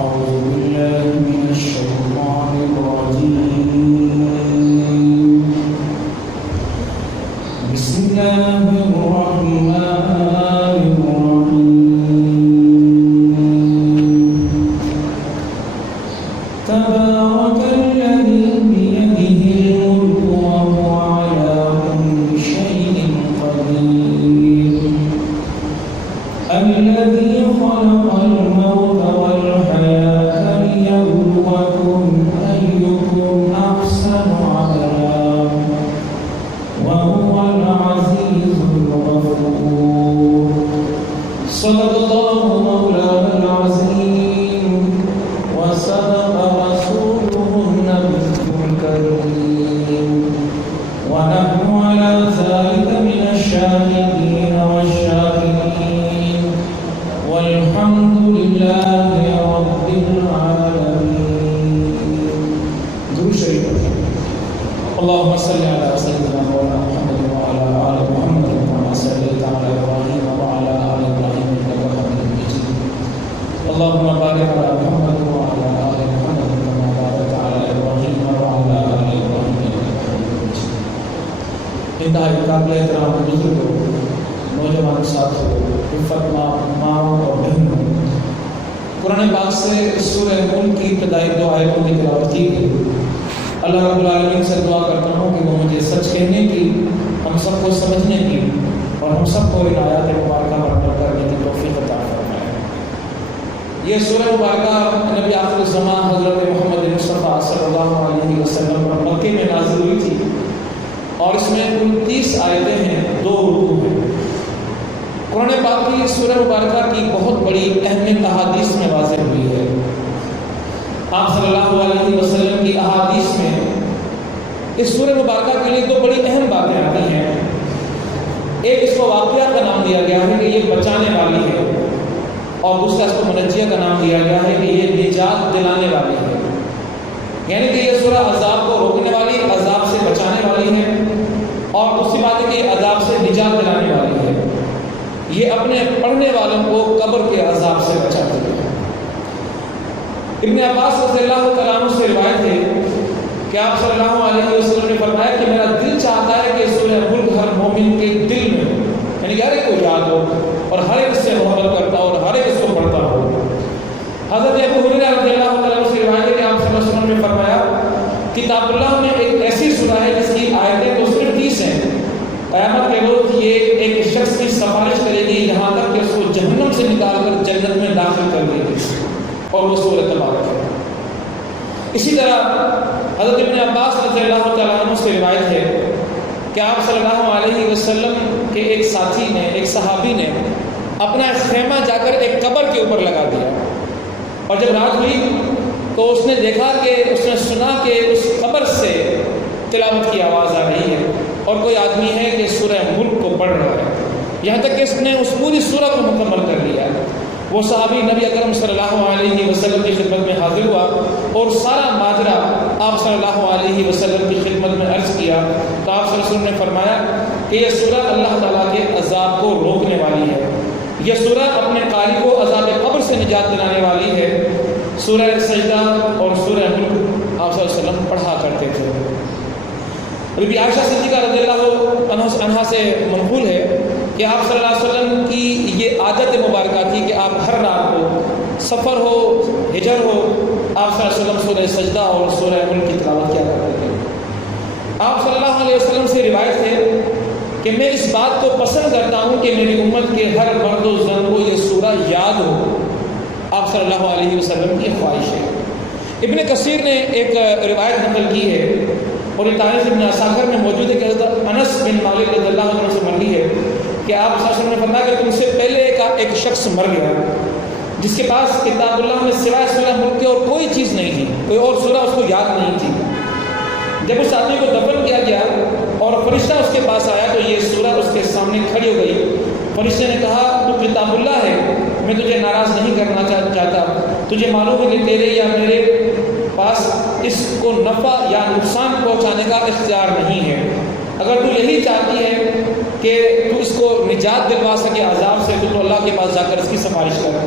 أعوذ بالله من الشيطان الرجيم. بسم الله الرحمن الرحيم. تبارك الذي بيده الملك وهو على كل شيء قدير. الذي خلق الموت والحياة ليبلوكم أيكم أحسن عملا وهو العزيز الغفور. صدق الله مولانا العظيم وصدق رسوله النبي الكريم ونحن على ذلك من الشاهدين والشاكرين والحمد لله رب العالمين. درود شریف اللهم صل على سيدنا مولانا محمد وعلى آل محمد كما صليت على إبراهيم وعلى آل إبراهيم إنك حميد مجيد. اللهم بارك على محمد وعلى آل محمد كما باركت على إبراهيم وعلى آل إبراهيم إنك حميد مجيد. انتہائی قابل احترام بزرگوں، نوجوان ساتھیوں، عفت ماں اور بہنوں، قرآن پاک سے سورہ ملک کی ابتدائی 2 آیتوں کی تلاوت کی گئی. اللہ رب العالمین سے دعا کرتا ہوں کہ وہ مجھے سچ کہنے کی، ہم سب کو سمجھنے کی اور ہم سب کو ان آیات مبارکہ پر عمل کرنے کی توفیق عطا فرمائے. یہ سورہ مبارکہ نبی آخر الزمان حضرت محمد مصطفیٰ صلی اللہ علیہ وسلم پر مکے میں نازل ہوئی تھی اور اس میں کل 30 آیتیں ہیں، 2 رکوع ہیں. قرآن پاک کی سورہ مبارکہ کی بہت بڑی اہمیت احادیث میں واضح ہوئی ہے. آپ صلی اللہ علیہ وسلم کی احادیث میں اس سورہ مبارکہ کے لیے 2 بڑی اہم باتیں آتی ہیں. ایک اس کو واقعہ کا نام دیا گیا ہے کہ یہ بچانے والی ہے، اور دوسرا اس کو منجیہ کا نام دیا گیا ہے کہ یہ نجات دلانے والی ہے. یعنی کہ یہ سورہ عذاب کو روکنے والی، عذاب سے بچانے والی ہے، اور دوسری بات ہے کہ یہ عذاب سے نجات دلانے والی ہے. یہ اپنے پڑھنے والوں کو قبر کے عذاب سے بچاتی ہے. ابن عباس رضی اللہ تعالیٰ عنہ سے روایت ہے کہ آپ صلی اللہ علیہ وسلم نے فرمایا کہ میرا دل چاہتا ہے کہ سورہ ملک ہر مومن کے دل میں، یعنی کہ ہر ایک کو یاد ہو اور ہر ایک اس سے محبت کرتا ہو اور ہر ایک اس کو پڑھتا ہو. حضرت ابو ہریرہ رضی اللہ تعالیٰ عنہ سے روایت ہے کہ آپ صلی اللہ علیہ وسلم نے فرمایا کتاب اللہ میں ایک ایسی سورہ ہے جس کی آیتیں تو صرف 30 ہیں. قیامت کے روز یہ ایک شخص کی سفارش کرے گی یہاں تک کہ اس کو جہنم سے نکال کر جنت میں داخل کر دے گی، اور وہ سورہ تبارک ہے. اسی طرح حضرت ابن عباس رضی اللہ تعالیٰ عنہ سے روایت ہے کہ آپ صلی اللہ علیہ وسلم کے ایک ساتھی نے، ایک صحابی نے اپنا خیمہ جا کر ایک قبر کے اوپر لگا دیا، اور جب رات ہوئی تو اس نے دیکھا کہ اس نے سنا کہ اس قبر سے تلاوت کی آواز آ رہی ہے اور کوئی آدمی ہے کہ سورہ ملک کو پڑھ رہا ہے، یہاں تک کہ اس نے اس پوری سورہ کو مکمل کر لیا. وہ صحابی نبی اکرم صلی اللہ علیہ وسلم کی خدمت میں حاضر ہوا اور سارا ماجرا آپ صلی اللہ علیہ وسلم کی خدمت میں عرض کیا تو آپ صلی اللہ علیہ وسلم نے فرمایا کہ یہ سورہ اللہ تعالیٰ کے عذاب کو روکنے والی ہے. یہ سورہ اپنے قاری کو عذاب قبر سے نجات دلانے والی ہے. سورہ سجدہ اور سورہ ملک آپ صلی اللہ علیہ وسلم پڑھا کرتے تھے. بی بی عائشہ صدیقہ رضی اللہ عنہا سے منقول ہے کہ آپ صلی اللہ علیہ وسلم کی یہ عادت مبارکہ تھی کہ آپ ہر رات کو، سفر ہو، ہجر ہو، آپ صلی اللہ علیہ وسلم سورہ سجدہ اور سورہ ملک کی تلاوت کیا کرتے تھے. آپ صلی اللہ علیہ وسلم سے روایت ہے کہ میں اس بات کو پسند کرتا ہوں کہ میری امت کے ہر مرد و زن کو یہ سورہ یاد ہو. آپ صلی اللہ علیہ وسلم کی خواہش ہے. ابن کثیر نے ایک روایت نقل کی ہے اور یہ تاریخ ابن عساکر میں موجود ہے کہ حضرت انس بن مالک رضی اللہ عنہ سے مروی ہے کہ آپ صلی اللہ علیہ وسلم نے فرمایا کہ تم سے پہلے ایک شخص مر گیا جس کے پاس کتاب اللہ میں سوائے سورہ ملک کے اور کوئی چیز نہیں تھی، کوئی اور سورہ اس کو یاد نہیں تھی. جب اس آدمی کو دفن کیا گیا اور فرشتہ اس کے پاس آیا تو یہ سورہ اس کے سامنے کھڑی ہو گئی. فرشتے نے کہا تو کتاب اللہ ہے، میں تجھے ناراض نہیں کرنا چاہتا، تجھے معلوم ہے کہ تیرے یا میرے پاس اس کو نفع یا نقصان پہنچانے کا اختیار نہیں ہے. اگر تو یہی چاہتی ہے کہ تو اس کو نجات دلوا سکے عذاب سے تو اللہ کے پاس جا کر اس کی سفارش کر.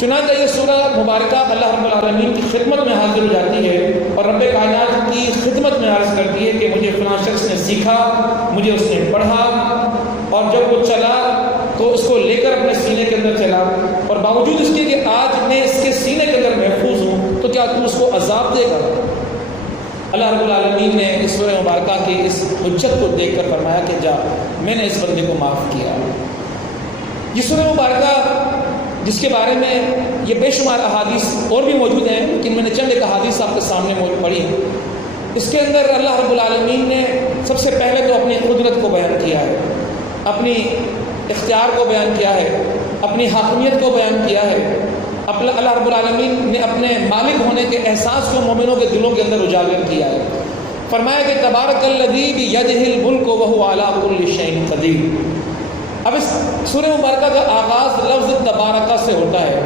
چنانچہ یہ سورہ مبارکہ اللہ رب العالمین کی خدمت میں حاضر ہو جاتی ہے اور رب کائنات کی خدمت میں عرض کرتی ہے کہ مجھے فلاں شخص نے سیکھا، مجھے اس نے پڑھا، اور جب وہ چلا تو اس کو لے کر اپنے سینے کے اندر چلا، اور باوجود اس کے کہ آج میں اس کے سینے کے اندر محفوظ ہوں تو کیا تم اس کو عذاب دے گا؟ اللہ رب العالمین نے اس سورہ مبارکہ کی اس حجت کو دیکھ کر فرمایا کہ جا، میں نے اس بندے کو معاف کیا۔ یہ سورہ مبارکہ جس کے بارے میں یہ بے شمار احادیث اور بھی موجود ہیں، لیکن میں نے چند ایک احادیث آپ کے سامنے پڑھی، اس کے اندر اللہ رب العالمین نے سب سے پہلے تو اپنی قدرت کو بیان کیا ہے، اپنی اختیار کو بیان کیا ہے، اپنی حاکمیت کو بیان کیا ہے۔ اللہ رب العالمین نے اپنے مالک ہونے کے احساس کو مومنوں کے دلوں کے اندر اجاگر کیا ہے۔ فرمایا کہ تبارک الذی بیدہ الملک وہو علی کل شیء قدیر۔ اب اس سورہ مبارکہ کا آغاز لفظ تبارکہ سے ہوتا ہے،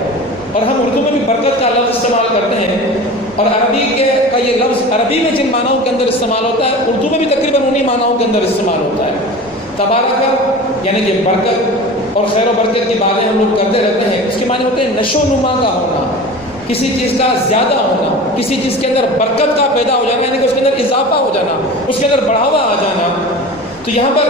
اور ہم اردو میں بھی برکت کا لفظ استعمال کرتے ہیں، اور عربی کا یہ لفظ عربی میں جن معناؤں کے اندر استعمال ہوتا ہے اردو میں بھی تقریباً انہی معناؤں کے اندر استعمال ہوتا ہے۔ تبارکہ یعنی کہ برکت اور خیر و برکت کی باتیں ہم لوگ کرتے رہتے ہیں، اس کے معنی ہوتے ہیں نشو و نما کا ہونا، کسی چیز کا زیادہ ہونا، کسی چیز کے اندر برکت کا پیدا ہو جانا، یعنی کہ اس کے اندر اضافہ ہو جانا، اس کے اندر بڑھاوا آ جانا۔ تو یہاں پر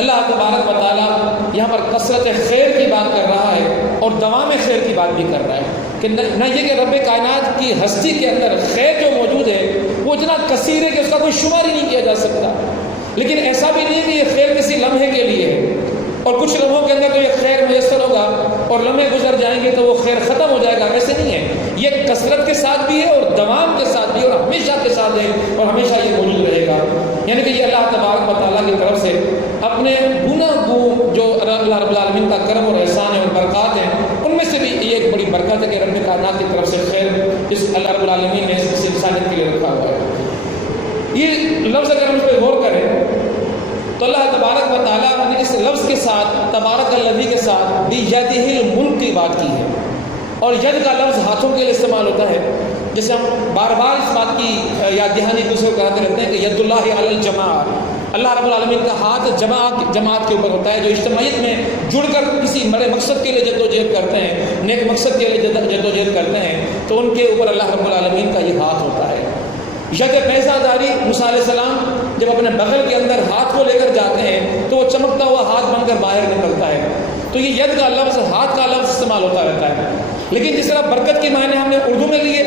اللہ تبارک و تعالیٰ یہاں پر کثرت خیر کی بات کر رہا ہے اور دوام خیر کی بات بھی کر رہا ہے کہ نہ یہ کہ رب کائنات کی ہستی کے اندر خیر جو موجود ہے وہ اتنا کثیر ہے کہ اس کا کوئی شمار ہی نہیں کیا جا سکتا، لیکن ایسا بھی نہیں ہے کہ یہ خیر کسی لمحے کے لیے ہے اور کچھ لمحوں کے اندر تو یہ خیر میسر ہوگا اور لمحے گزر جائیں گے تو وہ خیر ختم ہو جائے گا، ایسے نہیں ہے۔ یہ کثرت کے ساتھ بھی ہے اور دوام کے ساتھ بھی ہے اور ہمیشہ کے ساتھ ہے اور ہمیشہ یہ موجود رہے گا، یعنی کہ یہ اللہ تبارک و تعالیٰ کی طرف سے اپنے گناہ جو اللہ رب العالمین کا کرم اور احسان ہے اور برکات ہیں ان میں سے بھی یہ ایک بڑی برکت ہے کہ رب کائنات کی طرف سے خیر اس اللہ رب العالمین نے اس انسانیت کے لیے رکھا ہوا ہے۔ یہ لفظ اگر ہم اس پہ غور کریں تو اللہ تبارک و تعالیٰ نے اس لفظ کے ساتھ تبارک الذی کے ساتھ بیدہ الملک کی بات کی ہے، اور ید کا لفظ ہاتھوں کے لیے استعمال ہوتا ہے، جیسے ہم بار بار اس بات کی یاد دہانی دوسرے کو کراتے رہتے ہیں کہ ید اللہ علی الجماع، اللہ رب العالمین کا ہاتھ جماعت کے اوپر ہوتا ہے، جو اجتماعیت میں جڑ کر کسی بڑے مقصد کے لیے جدوجہد کرتے ہیں، نیک مقصد کے لیے جدوجہد کرتے ہیں تو ان کے اوپر اللہ رب العالمین کا یہ ہاتھ ہوتا ہے۔ ید پیسہ داری، موسیٰ علیہ السلام جب اپنے بغل کے اندر ہاتھ کو لے کر جاتے ہیں تو وہ چمکتا ہوا ہاتھ بن کر باہر نکلتا ہے، تو یہ ید کا لفظ ہاتھ کا لفظ استعمال ہوتا رہتا ہے۔ لیکن جس طرح برکت کے معنی ہم نے اردو میں لیے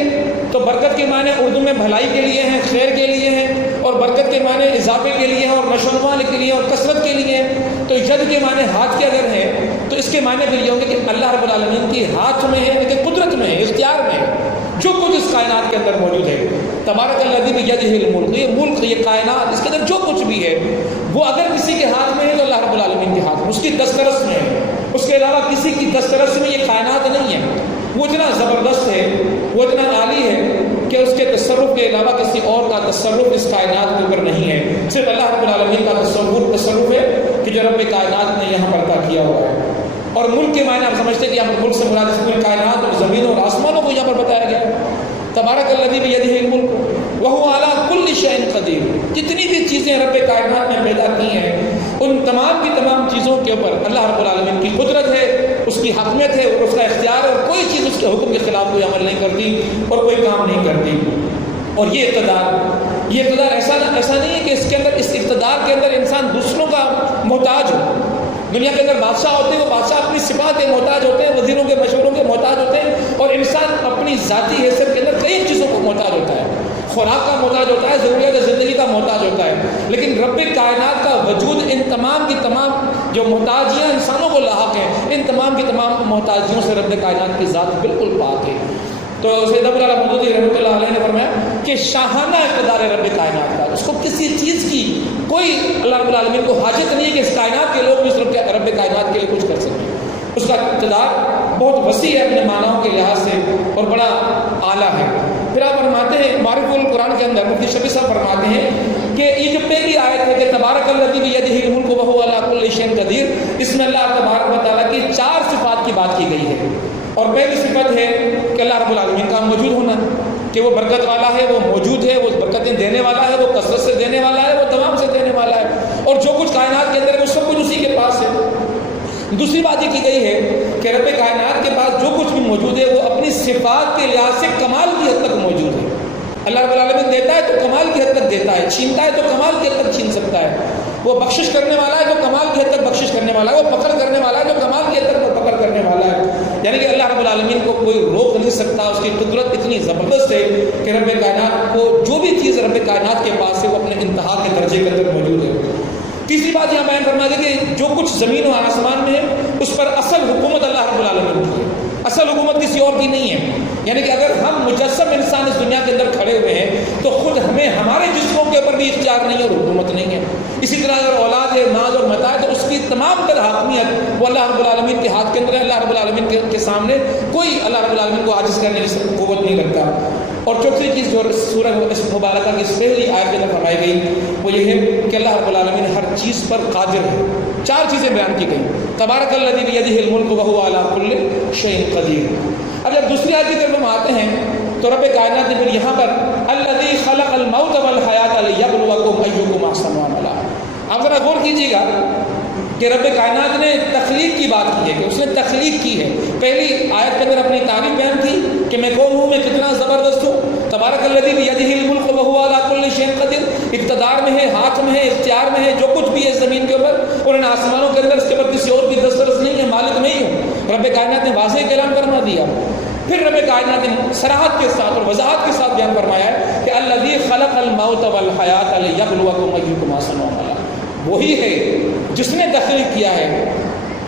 تو برکت کے معنی اردو میں بھلائی کے لیے ہیں، خیر کے لیے ہیں، اور برکت کے معنی اضافے کے لیے ہیں اور نشو و نما کے لیے اور کثرت کے لیے ہیں۔ تو ید کے معنی ہاتھ کے اگر ہیں تو اس کے معنی بھی یہ ہوں گے کہ اللہ رب العالمین کی ہاتھ میں ہے، کہ قدرت میں ہے، اختیار میں ہے، جو کچھ اس کائنات کے اندر موجود ہے۔ تبارک الذی بیدہ الملک، یہ ملک، یہ کائنات، اس کے اندر جو کچھ بھی ہے وہ اگر کسی کے ہاتھ میں ہے تو اللہ رب العالمین کے ہاتھ میں، اس کی دسترس میں ہے، اس کے علاوہ کسی کی دسترس میں یہ کائنات نہیں ہے۔ وہ اتنا زبردست ہے، وہ اتنا عالی ہے کہ اس کے تصرف کے علاوہ کسی اور کا تصرف اس کائنات کے اوپر نہیں ہے، صرف اللہ رب العالمین کا تصرف ہے کہ جو رب کائنات نے یہاں پر عطا کیا ہوا ہے۔ اور ملک کے معنی آپ سمجھتے ہیں کہ یہاں پر ملک سے مراد اس پوری کائنات اور زمین اور آسمانوں کو یہاں پر بتایا گیا۔ تبارک الذی بیدہ الملک وہو علی کل شیء قدیر، جتنی بھی چیزیں رب کائنات نے پیدا کی ہیں ان تمام کی تمام چیزوں کے اوپر اللہ رب العالمین کی قدرت ہے، اس کی حکمیت ہے اور اس کا اختیار ہے، اور کوئی چیز اس کے حکم کے خلاف کوئی عمل نہیں کرتی اور کوئی کام نہیں کرتی۔ اور یہ اقتدار ایسا نہیں ہے کہ اس کے اندر، اس اقتدار کے اندر انسان دوسروں کا محتاج ہو۔ دنیا کے اندر بادشاہ ہوتے ہیں، وہ بادشاہ اپنی صفات کے محتاج ہوتے ہیں، وزیروں کے مشوروں کے محتاج ہوتے ہیں، اور انسان اپنی ذاتی حیثیت کے اندر کئی چیزوں کو محتاج ہوتا ہے، خوراک کا محتاج ہوتا ہے، ضروریات زندگی کا محتاج ہوتا ہے، لیکن رب کائنات کا وجود ان تمام کی تمام جو محتاجیاں انسانوں کو لاحق ہیں، ان تمام کی تمام محتاجیوں سے رب کائنات کی ذات بالکل پاک ہے۔ تو سید ابو العلا مودودی رحمۃ اللہ علیہ نے فرمایا کہ شاہانہ اقتدار ہے رب کائنات کا، اس کو کسی چیز کی کوئی اللہ رب العالمین کو حاجت نہیں ہے کہ اس کائنات کے لوگ بھی اس رب کائنات کے لیے کچھ کر سکیں۔ اس کا اقتدار بہت وسیع ہے اپنے معناؤں کے لحاظ سے اور بڑا اعلیٰ ہے۔ پھر آپ فرماتے ہیں معرف القرآن کے اندر مفتی شفیع صاحب فرماتے ہیں کہ یہ جو پہلی آیت ہے کہ تبارک الذی بیدہ الملک وہو علی کل شیء قدیر، اس میں اللہ تبارک و تعالیٰ کی 4 صفات کی بات کی گئی ہے، اور پہلی صفت ہے کہ اللہ رب العالمین کا موجود ہونا، کہ وہ برکت والا ہے، وہ موجود ہے، وہ برکتیں دینے والا ہے، وہ کثرت سے دینے والا ہے، وہ دوام سے دینے والا ہے، اور جو کچھ کائنات کے اندر ہے وہ سب کچھ اسی کے پاس ہے۔ دوسری بات یہ کی گئی ہے کہ رب کائنات کے پاس جو کچھ بھی موجود ہے وہ اپنی صفات کے لحاظ سے کمال کی حد تک موجود ہے۔ اللہ رب العالمین دیتا ہے تو کمال کی حد تک دیتا ہے، چھینتا ہے تو کمال کی حد تک چھین سکتا ہے، وہ بخشش کرنے والا ہے تو کمال کی حد تک بخشش کرنے والا ہے، وہ پکڑ کرنے والا ہے تو کمال کی حد تک وہ پکڑ کرنے والا ہے۔ یعنی کہ اللہ رب العالمین کو کوئی روک نہیں سکتا، اس کی قدرت اتنی زبردست ہے کہ رب کائنات کو جو بھی چیز رب کائنات کے پاس ہے وہ اپنے انتہا کے درجے کے اندر موجود ہے۔ تیسری بات یہاں بیان فرما دے کہ جو کچھ زمین و آسمان میں ہے اس پر اصل حکومت اللہ رب العالمین کی ہے، اصل حکومت کسی اور کی نہیں ہے۔ یعنی کہ اگر ہم مجسم انسان اس دنیا کے اندر کھڑے ہوئے ہیں تو خود ہمیں ہمارے جسموں کے اوپر بھی اختیار نہیں ہے اور حکومت نہیں ہے۔ اسی طرح اگر اولاد ہے، ناز اور متاع ہے تو اس کی تمام تر حاکمیت وہ اللہ رب العالمین کے ہاتھ کے اندر ہے۔ اللہ رب العالمین کے سامنے کوئی اللہ رب العالمین کو عاجز کرنے کی قوت نہیں رکھتا۔ اور چوتھی چیز جو سورہ مبارکہ کی اس پہلی آیت کے اندر فرمائی گئی وہ یہ ہے کہ اللہ رب العالمین ہر چیز پر قادر ہے۔ چار چیزیں بیان کی گئی، تبارک الذی بیدہ الملک وہو علی کل شیء قدیر۔ اب جب دوسری آیت کی طرف ہم آتے ہیں تو رب کائنات نے پھر یہاں پر الذی خلق الموت والحیاۃ لیبلوکم ایکم احسن عملا۔ آپ ذرا غور کیجیے گا کہ رب کائنات نے تخلیق کی بات کی ہے کہ اس نے تخلیق کی ہے۔ پہلی آیت کے اندر اپنی تعریف بیان کی کہ میں کون ہوں، میں کتنا زبردست ہوں۔ تبارک الذی بیدہ الملک وہو علی کل شیء قدیر، اقتدار میں ہے، ہاتھ میں ہے، اختیار میں ہے، جو کچھ بھی ہے زمین کے اوپر اور ان آسمانوں کے اندر اس کے اوپر کسی اور کی دسترس نہیں ہے، مالک نہیں ہوں۔ رب کائنات نے واضح اعلان فرما دیا۔ پھر رب کائنات نے صراحت کے ساتھ اور وضاحت کے ساتھ بیان فرمایا ہے کہ الذی خلق الموت والحیاۃ لیبلوکم ایکم احسن عملا۔ وہی ہے جس نے تخلیق کیا ہے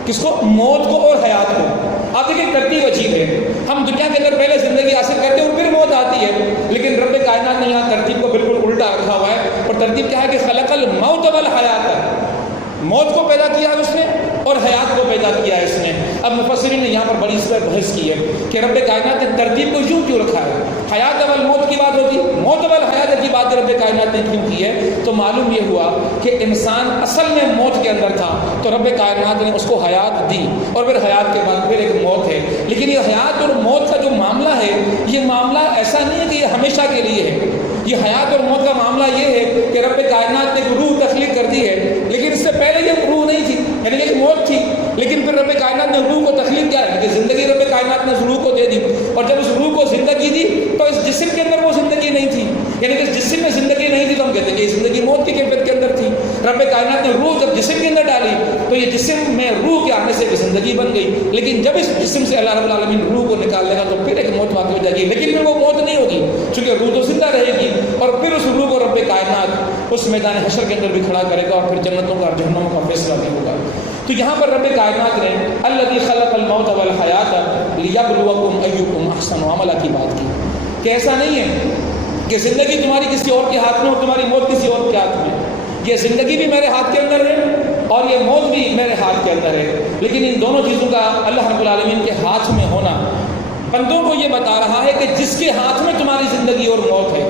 کس کو؟ موت کو اور حیات کو۔ آپ دیکھیں ترتیب عجیب ہے، ہم دنیا کے اندر پہلے زندگی حاصل کرتے ہیں اور پھر موت آتی ہے، لیکن رب کائنات نے یہاں ترتیب کو بالکل الٹا رکھا ہوا ہے۔ اور ترتیب کیا ہے کہ خلق الموت والحیات، موت کو پیدا کیا ہے اس نے اور حیات کو پیدا کیا ہے اس نے۔ اب مفسرین نے یہاں پر بڑی اس پر بحث کی ہے کہ رب کائنات نے ترتیب کو یوں کیوں رکھا ہے؟ حیات اول موت کی بات ہوتی، موت اول حیات کی بات رب کائنات نے کیوں کی ہے؟ تو معلوم یہ ہوا کہ انسان اصل میں موت کے اندر تھا تو رب کائنات نے اس کو حیات دی اور پھر حیات کے بعد پھر ایک موت ہے۔ لیکن یہ حیات اور موت کا جو معاملہ ہے یہ معاملہ ایسا نہیں ہے کہ یہ ہمیشہ کے لیے ہے۔ یہ حیات اور موت کا معاملہ یہ ہے کہ رب کائنات نے ایک روح تخلیق کر دی ہے، لیکن اس سے پہلے یہ روح نہیں تھی، یعنی ایک موت تھی، لیکن پھر رب کائنات نے روح کو تخلیق کیا ہے کہ زندگی رب کائنات نے اس روح کو دے دی، اور جب اس روح کو زندگی دی تو اس جسم کے اندر وہ زندگی نہیں تھی، یعنی کہ اس جسم میں زندگی نہیں تھی تو ہم کہتے ہیں کہ یہ زندگی موت کی کیفیت کے اندر تھی۔ رب کائنات نے روح جب جسم کے اندر ڈالی تو یہ جسم میں روح کے آنے سے زندگی بن گئی، لیکن جب اس جسم سے اللہ رب العالمین روح کو نکال لے گا تو پھر ایک موت واقع ہو جائے گی، لیکن پھر وہ موت نہیں ہوگی چونکہ روح تو زندہ رہے گی، اور پھر اس روح کو رب کائنات اس میدان حشر کے اندر بھی کھڑا کرے گا اور پھر جنتوں کا اور جہنموں کا فیصلہ بھی ہوگا۔ تو یہاں پر رب کائنات نے الذی خلق الموت والحیاۃ لیبلوکم ایکم احسن عملا کی بات کی کہ ایسا نہیں ہے کہ زندگی تمہاری کسی اور کے ہاتھ میں اور تمہاری موت کسی اور کے ہاتھ میں، یہ زندگی بھی میرے ہاتھ کے اندر ہے اور یہ موت بھی میرے ہاتھ کے اندر ہے، لیکن ان دونوں چیزوں کا اللہ رب العالمین کے ہاتھ میں ہونا بندوں کو یہ بتا رہا ہے کہ جس کے ہاتھ میں تمہاری زندگی اور موت ہے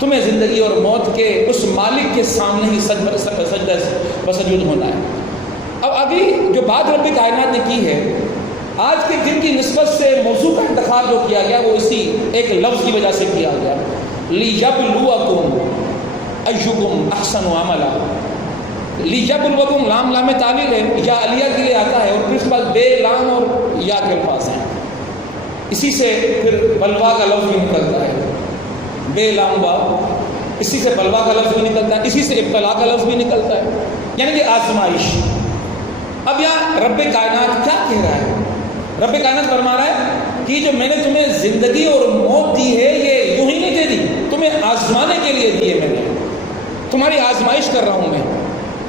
تمہیں زندگی اور موت کے اس مالک کے سامنے ہی سجدہ بسجود ہونا ہے۔ اب ابھی جو بات رب کائنات نے کی ہے آج کے دن کی نسبت سے موضوع کا انتخاب جو کیا گیا وہ اسی ایک لفظ کی وجہ سے کیا گیا، لیبلوکم ایکم احسن عملا۔ لیبلوکم لام لام تعلیل ہے، یا علیہ کے لیے آتا ہے اور پھر اس کے بعد بے لام اور یا کے الفاظ ہیں، اسی سے پھر بلوا کا لفظ بھی نکلتا ہے، بے لام با، اسی سے بلوا کا لفظ بھی نکلتا ہے، اسی سے ابتلا کا لفظ بھی نکلتا ہے، یعنی کہ آزمائش۔ اب یہاں رب کائنات کیا کہہ رہا ہے؟ رب کائنات فرما رہا ہے کہ جو میں نے تمہیں زندگی اور موت دی ہے یہ یوں ہی نہیں دے دی، تمہیں آزمانے کے لیے دی ہے، میں نے تمہاری آزمائش کر رہا ہوں، میں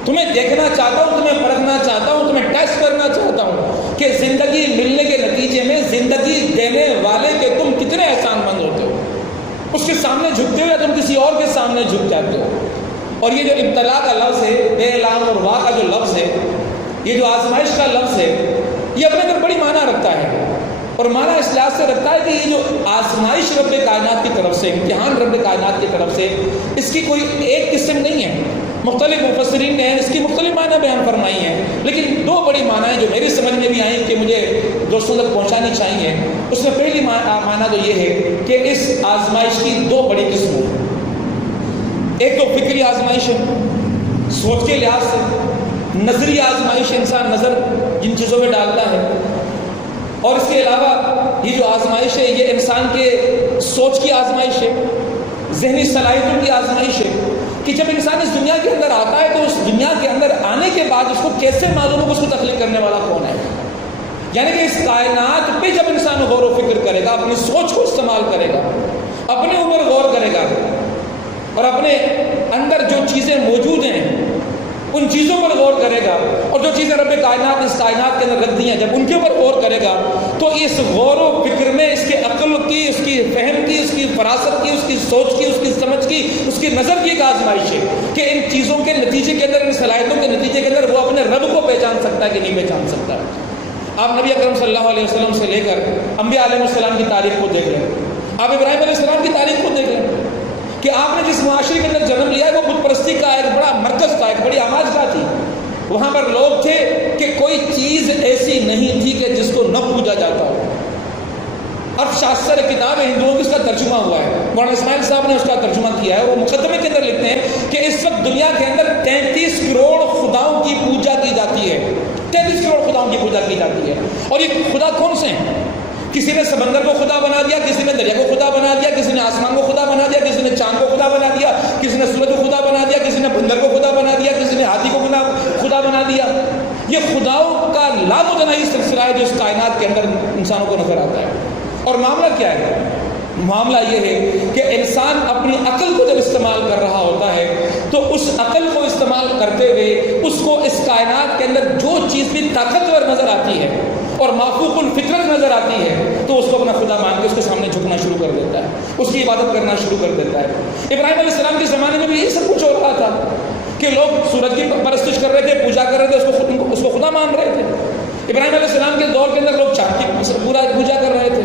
تمہیں دیکھنا چاہتا ہوں، تمہیں پرکھنا چاہتا ہوں، تمہیں ٹیسٹ کرنا چاہتا ہوں کہ زندگی ملنے کے نتیجے میں زندگی دینے والے کے تم کتنے احسان مند ہوتے ہو، اس کے سامنے جھکتے ہو یا تم کسی اور کے سامنے جھک جاتے ہو۔ اور یہ جو ابتلا کا لفظ ہے، بے لام اور وا کا جو لفظ ہے، یہ جو آزمائش کا لفظ ہے، یہ اپنے اندر بڑی معنی رکھتا ہے، اور معنی اس لحاظ سے رکھتا ہے کہ یہ جو آزمائش رب کائنات کی طرف سے، امتحان رب کائنات کی طرف سے، اس کی کوئی ایک قسم نہیں ہے، مختلف مفسرین نے اس کی مختلف معنی بیان فرمائی ہیں، لیکن دو بڑی معنی جو میری سمجھ میں بھی آئیں کہ مجھے دوستوں تک پہنچانی چاہیے، اس میں پہلی معنی تو یہ ہے کہ اس آزمائش کی دو بڑی قسمیں ہیں۔ ایک تو فکری آزمائش ہے، سوچ کے لحاظ سے، نظری آزمائش، انسان نظر جن چیزوں میں ڈالتا ہے، اور اس کے علاوہ یہ جو آزمائش ہے یہ انسان کے سوچ کی آزمائش ہے، ذہنی صلاحیتوں کی آزمائش ہے کہ جب انسان اس دنیا کے اندر آتا ہے تو اس دنیا کے اندر آنے کے بعد اس کو کیسے معلوم ہو کہ اس کو تخلیق کرنے والا کون ہے. یعنی کہ اس کائنات پہ جب انسان غور و فکر کرے گا، اپنی سوچ کو استعمال کرے گا، اپنے اوپر غور کرے گا اور اپنے اندر جو چیزیں موجود ہیں ان چیزوں پر غور کرے گا، اور جو چیزیں رب کائنات اس کائنات کے اندر رکھ دی ہیں جب ان کے اوپر غور کرے گا تو اس غور و فکر میں اس کے عقل کی، اس کی فہم کی، اس کی فراست کی، اس کی سوچ کی، اس کی سمجھ کی، اس کی نظر کی ایک آزمائش ہے کہ ان چیزوں کے نتیجے کے اندر، ان صلاحیتوں کے نتیجے کے اندر وہ اپنے رب کو پہچان سکتا ہے کہ نہیں پہچان سکتا. آپ نبی اکرم صلی اللہ علیہ وسلم سے لے کر انبیاء علیہ السلام کی تاریخ کو دیکھ لیں، آپ ابراہیم علیہ السلام کی تاریخ کو دیکھ لیں کہ آپ نے جس معاشرے کے اندر جنم لیا ہے وہ بت پرستی کا ایک بڑا مرکز تھا، ایک بڑی آماج گاہ تھی. وہاں پر لوگ تھے کہ کوئی چیز ایسی نہیں تھی کہ جس کو نہ پوجا جاتا ہو. اب شاستر کتاب ہے ہندوؤں کی، اس کا ترجمہ ہوا ہے، مولانا اسماعیل صاحب نے اس کا ترجمہ کیا ہے. وہ مقدمے کے اندر لکھتے ہیں کہ اس وقت دنیا کے اندر 33 کروڑ خداؤں کی پوجا کی جاتی ہے. 33 کروڑ خداؤں کی پوجا کی جاتی ہے. اور یہ خدا کون سے ہیں؟ کسی نے سمندر کو خدا بنا دیا، کسی نے دریا کو خدا بنا دیا، کسی نے آسمان کو خدا بنا دیا، کسی نے چاند کو خدا بنا دیا، کسی نے سورج کو خدا بنا دیا، کسی نے بندر کو خدا بنا دیا، کسی نے ہاتھی کو خدا بنا دیا. یہ خداؤں کا لامتناہی سلسلہ ہے جو اس کائنات کے اندر انسانوں کو نظر آتا ہے. اور معاملہ کیا ہے؟ معاملہ یہ ہے کہ انسان اپنی عقل کو جب استعمال کر رہا ہوتا ہے تو اس عقل کو استعمال کرتے ہوئے اس کو اس کائنات کے اندر جو چیز بھی طاقتور نظر آتی ہے اور مافوق الفطرت نظر آتی ہے تو اس کو اپنا خدا مان کے اس کے سامنے جھکنا شروع کر دیتا ہے، اس کی عبادت کرنا شروع کر دیتا ہے. ابراہیم علیہ السلام کے زمانے میں بھی یہی سب کچھ ہو رہا تھا کہ لوگ سورج کی پرستش کر رہے تھے، پوجا کر رہے تھے، اس کو خدا مان رہے تھے. ابراہیم علیہ السلام کے دور کے اندر لوگ چاند کی پوجا کر رہے تھے،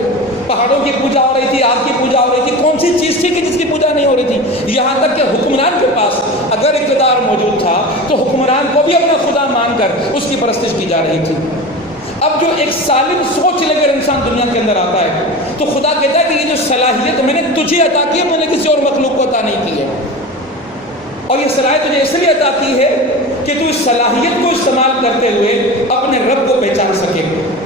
پہاڑوں کی پوجا ہو رہی تھی، آگ کی پوجا ہو رہی تھی. کون سی چیز تھی کہ جس کی پوجا نہیں ہو رہی تھی؟ یہاں تک کہ حکمران کے پاس اگر اقتدار موجود تھا تو حکمران کو بھی اپنا خدا مان کر اس کی پرستش کی جا رہی تھی. اب جو ایک سالم سوچ لے کر انسان دنیا کے اندر آتا ہے تو خدا کہتا ہے کہ یہ جو صلاحیت میں نے تجھے عطا کی ہے میں نے کسی اور مخلوق کو عطا نہیں کی ہے، اور یہ صلاحیت تجھے اس لیے عطا کی ہے کہ تو اس صلاحیت کو استعمال کرتے ہوئے اپنے رب کو پہچان سکے،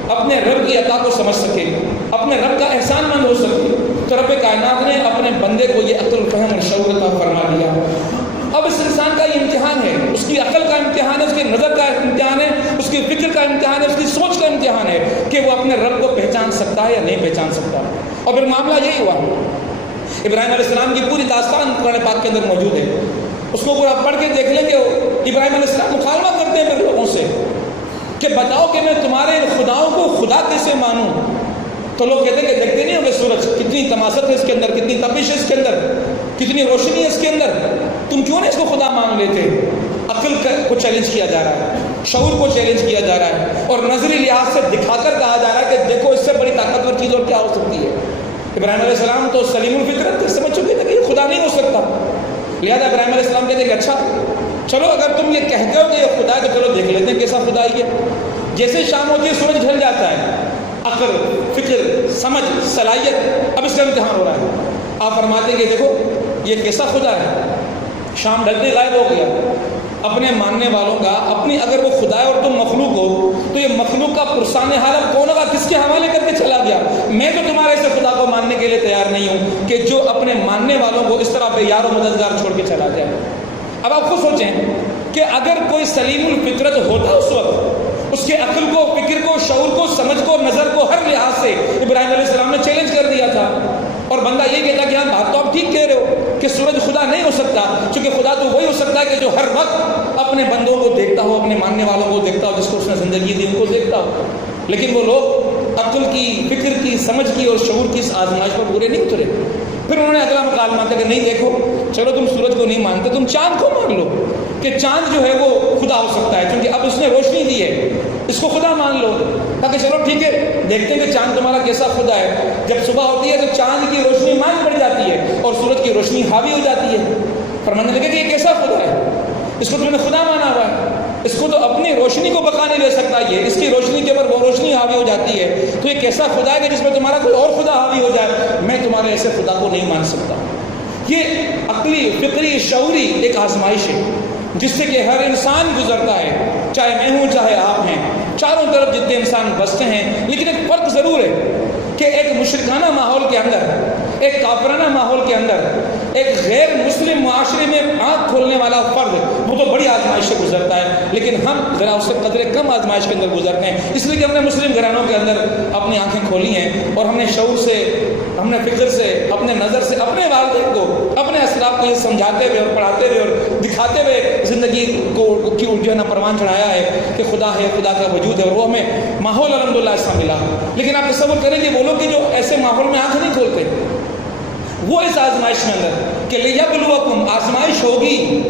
اپنے رب کی عطا کو سمجھ سکے، اپنے رب کا احسان مند ہو سکے. تو رب کائنات نے اپنے بندے کو یہ عقل، فہم اور شعور عطا فرما دیا. اب اس انسان کا یہ امتحان ہے، اس کی عقل کا امتحان ہے، اس کی نظر کا امتحان ہے، اس کی فکر کا امتحان ہے، اس کی سوچ کا امتحان ہے کہ وہ اپنے رب کو پہچان سکتا ہے یا نہیں پہچان سکتا. اور پھر معاملہ یہی ہوا. ابراہیم علیہ السلام کی پوری داستان قرآن پاک کے اندر موجود ہے، اس کو پورا پڑھ کے دیکھ لیں کہ ابراہیم علیہ السلام مخالفت کرتے ہیں پھر لوگوں سے کہ بتاؤ کہ میں تمہارے خداؤں کو خدا کیسے مانوں. تو لوگ کہتے ہیں کہ دیکھتے نہیں ہو کہ سورج کتنی تماست ہے اس کے اندر، کتنی تپش ہے اس کے اندر، کتنی روشنی ہے اس کے اندر، تم کیوں نہیں اس کو خدا مان لیتے؟ عقل کو چیلنج کیا جا رہا ہے، شعور کو چیلنج کیا جا رہا ہے، اور نظری لحاظ سے دکھا کر کہا جا رہا ہے کہ دیکھو اس سے بڑی طاقتور چیز اور کیا ہو سکتی ہے. ابراہیم علیہ السلام تو سلیم الفطرت تھے، سمجھ چکے تھے کہ یہ خدا نہیں ہو سکتا. لہٰذا ابراہیم علیہ السلام کہتے ہیں کہ اچھا چلو اگر تم یہ کہتے ہو کہ یہ خدا ہے تو چلو دیکھ لیتے ہیں کیسا خدا ہے. جیسے شام ہوتی ہے سورج ڈھل جاتا ہے، عقل، فکر، سمجھ، صلاحیت، اب اس کا امتحان ہو رہا ہے. آپ فرماتے ہیں کہ دیکھو یہ کیسا خدا ہے. شام ڈھلتے غائب ہو گیا. اپنے ماننے والوں کا اپنی اگر وہ خدا ہے اور تم مخلوق ہو تو یہ مخلوق کا پرسان حالت کون ہوگا، کس کے حوالے کر کے چلا گیا. میں تو تمہارے سے خدا کو ماننے کے لیے تیار نہیں ہوں کہ جو اپنے ماننے والوں کو اس طرح بے یار و مددگار چھوڑ کے چلا جائے. اب آپ خود سوچیں کہ اگر کوئی سلیم الفطرت ہوتا اس وقت، اس کے عقل کو، فکر کو، شعور کو، سمجھ کو، نظر کو، ہر لحاظ سے ابراہیم علیہ السلام نے چیلنج کر دیا تھا. اور بندہ یہ کہتا کہ ہاں بات تو آپ ٹھیک کہہ رہے ہو کہ سورج خدا نہیں ہو سکتا، کیونکہ خدا تو وہی ہو سکتا ہے کہ جو ہر وقت اپنے بندوں کو دیکھتا ہو، اپنے ماننے والوں کو دیکھتا ہو، جس کو اس نے زندگی دی ان کو دیکھتا ہو. لیکن وہ لوگ عقل کی، فکر کی، سمجھ کی اور شعور کی اس آزمائش پر پورے نہیں اترے. پھر انہوں نے اگلا مکالمہ مانتا کہ نہیں دیکھو چلو تم سورج کو نہیں مانتے، تم چاند کو مان لو کہ چاند جو ہے وہ خدا ہو سکتا ہے، کیونکہ اب اس نے روشنی دی ہے، اس کو خدا مان لو. تاکہ چلو ٹھیک ہے دیکھتے ہیں کہ چاند تمہارا کیسا خدا ہے. جب صبح ہوتی ہے تو چاند کی روشنی مان پڑ جاتی ہے اور سورج کی روشنی حاوی ہو جاتی ہے. فرمانے لگے کہ یہ کیسا خدا ہے، اس کو تم نے خدا مانا ہوا ہے، اس کو تو اپنی روشنی کو بقا نہیں دے سکتا، یہ اس کی روشنی کے اوپر وہ روشنی حاوی ہو جاتی ہے. تو یہ کیسا خدا ہے کہ جس میں تمہارا کوئی اور خدا حاوی ہو جائے. میں تمہارے ایسے خدا کو نہیں مان سکتا. یہ عقلی، فکری، شعوری ایک آزمائش ہے جس سے کہ ہر انسان گزرتا ہے، چاہے میں ہوں چاہے آپ ہیں. چاروں طرف جتنے انسان بستے ہیں، لیکن ایک فرق ضرور ہے کہ ایک مشرکانہ ماحول کے اندر، ایک کافرانہ ماحول کے اندر، ایک غیر مسلم معاشرے میں آنکھ کھولنے والا فرد وہ تو بڑی آزمائش سے گزرتا ہے، لیکن ہم ذرا اس سے قدرے کم آزمائش کے اندر گزرتے ہیں، اس لیے کہ ہم نے مسلم گھرانوں کے اندر اپنی آنکھیں کھولی ہیں اور ہم نے شعور سے، ہم نے فکر سے، اپنے نظر سے اپنے والدین کو، اپنے اسلاف کو یہ سمجھاتے ہوئے اور پڑھاتے ہوئے اور دکھاتے ہوئے زندگی کو کی جو ہے نا پروان چڑھایا ہے کہ خدا ہے، خدا کا وجود ہے، اور وہ ہمیں ماحول الحمدللہ ایسا ملا۔ لیکن آپ تصور کریں کہ وہ لوگ کہ جو ایسے ماحول میں آنکھ نہیں کھولتے، وہ اس آزمائش میں اندر کہ لیبلوکم، آزمائش ہوگی،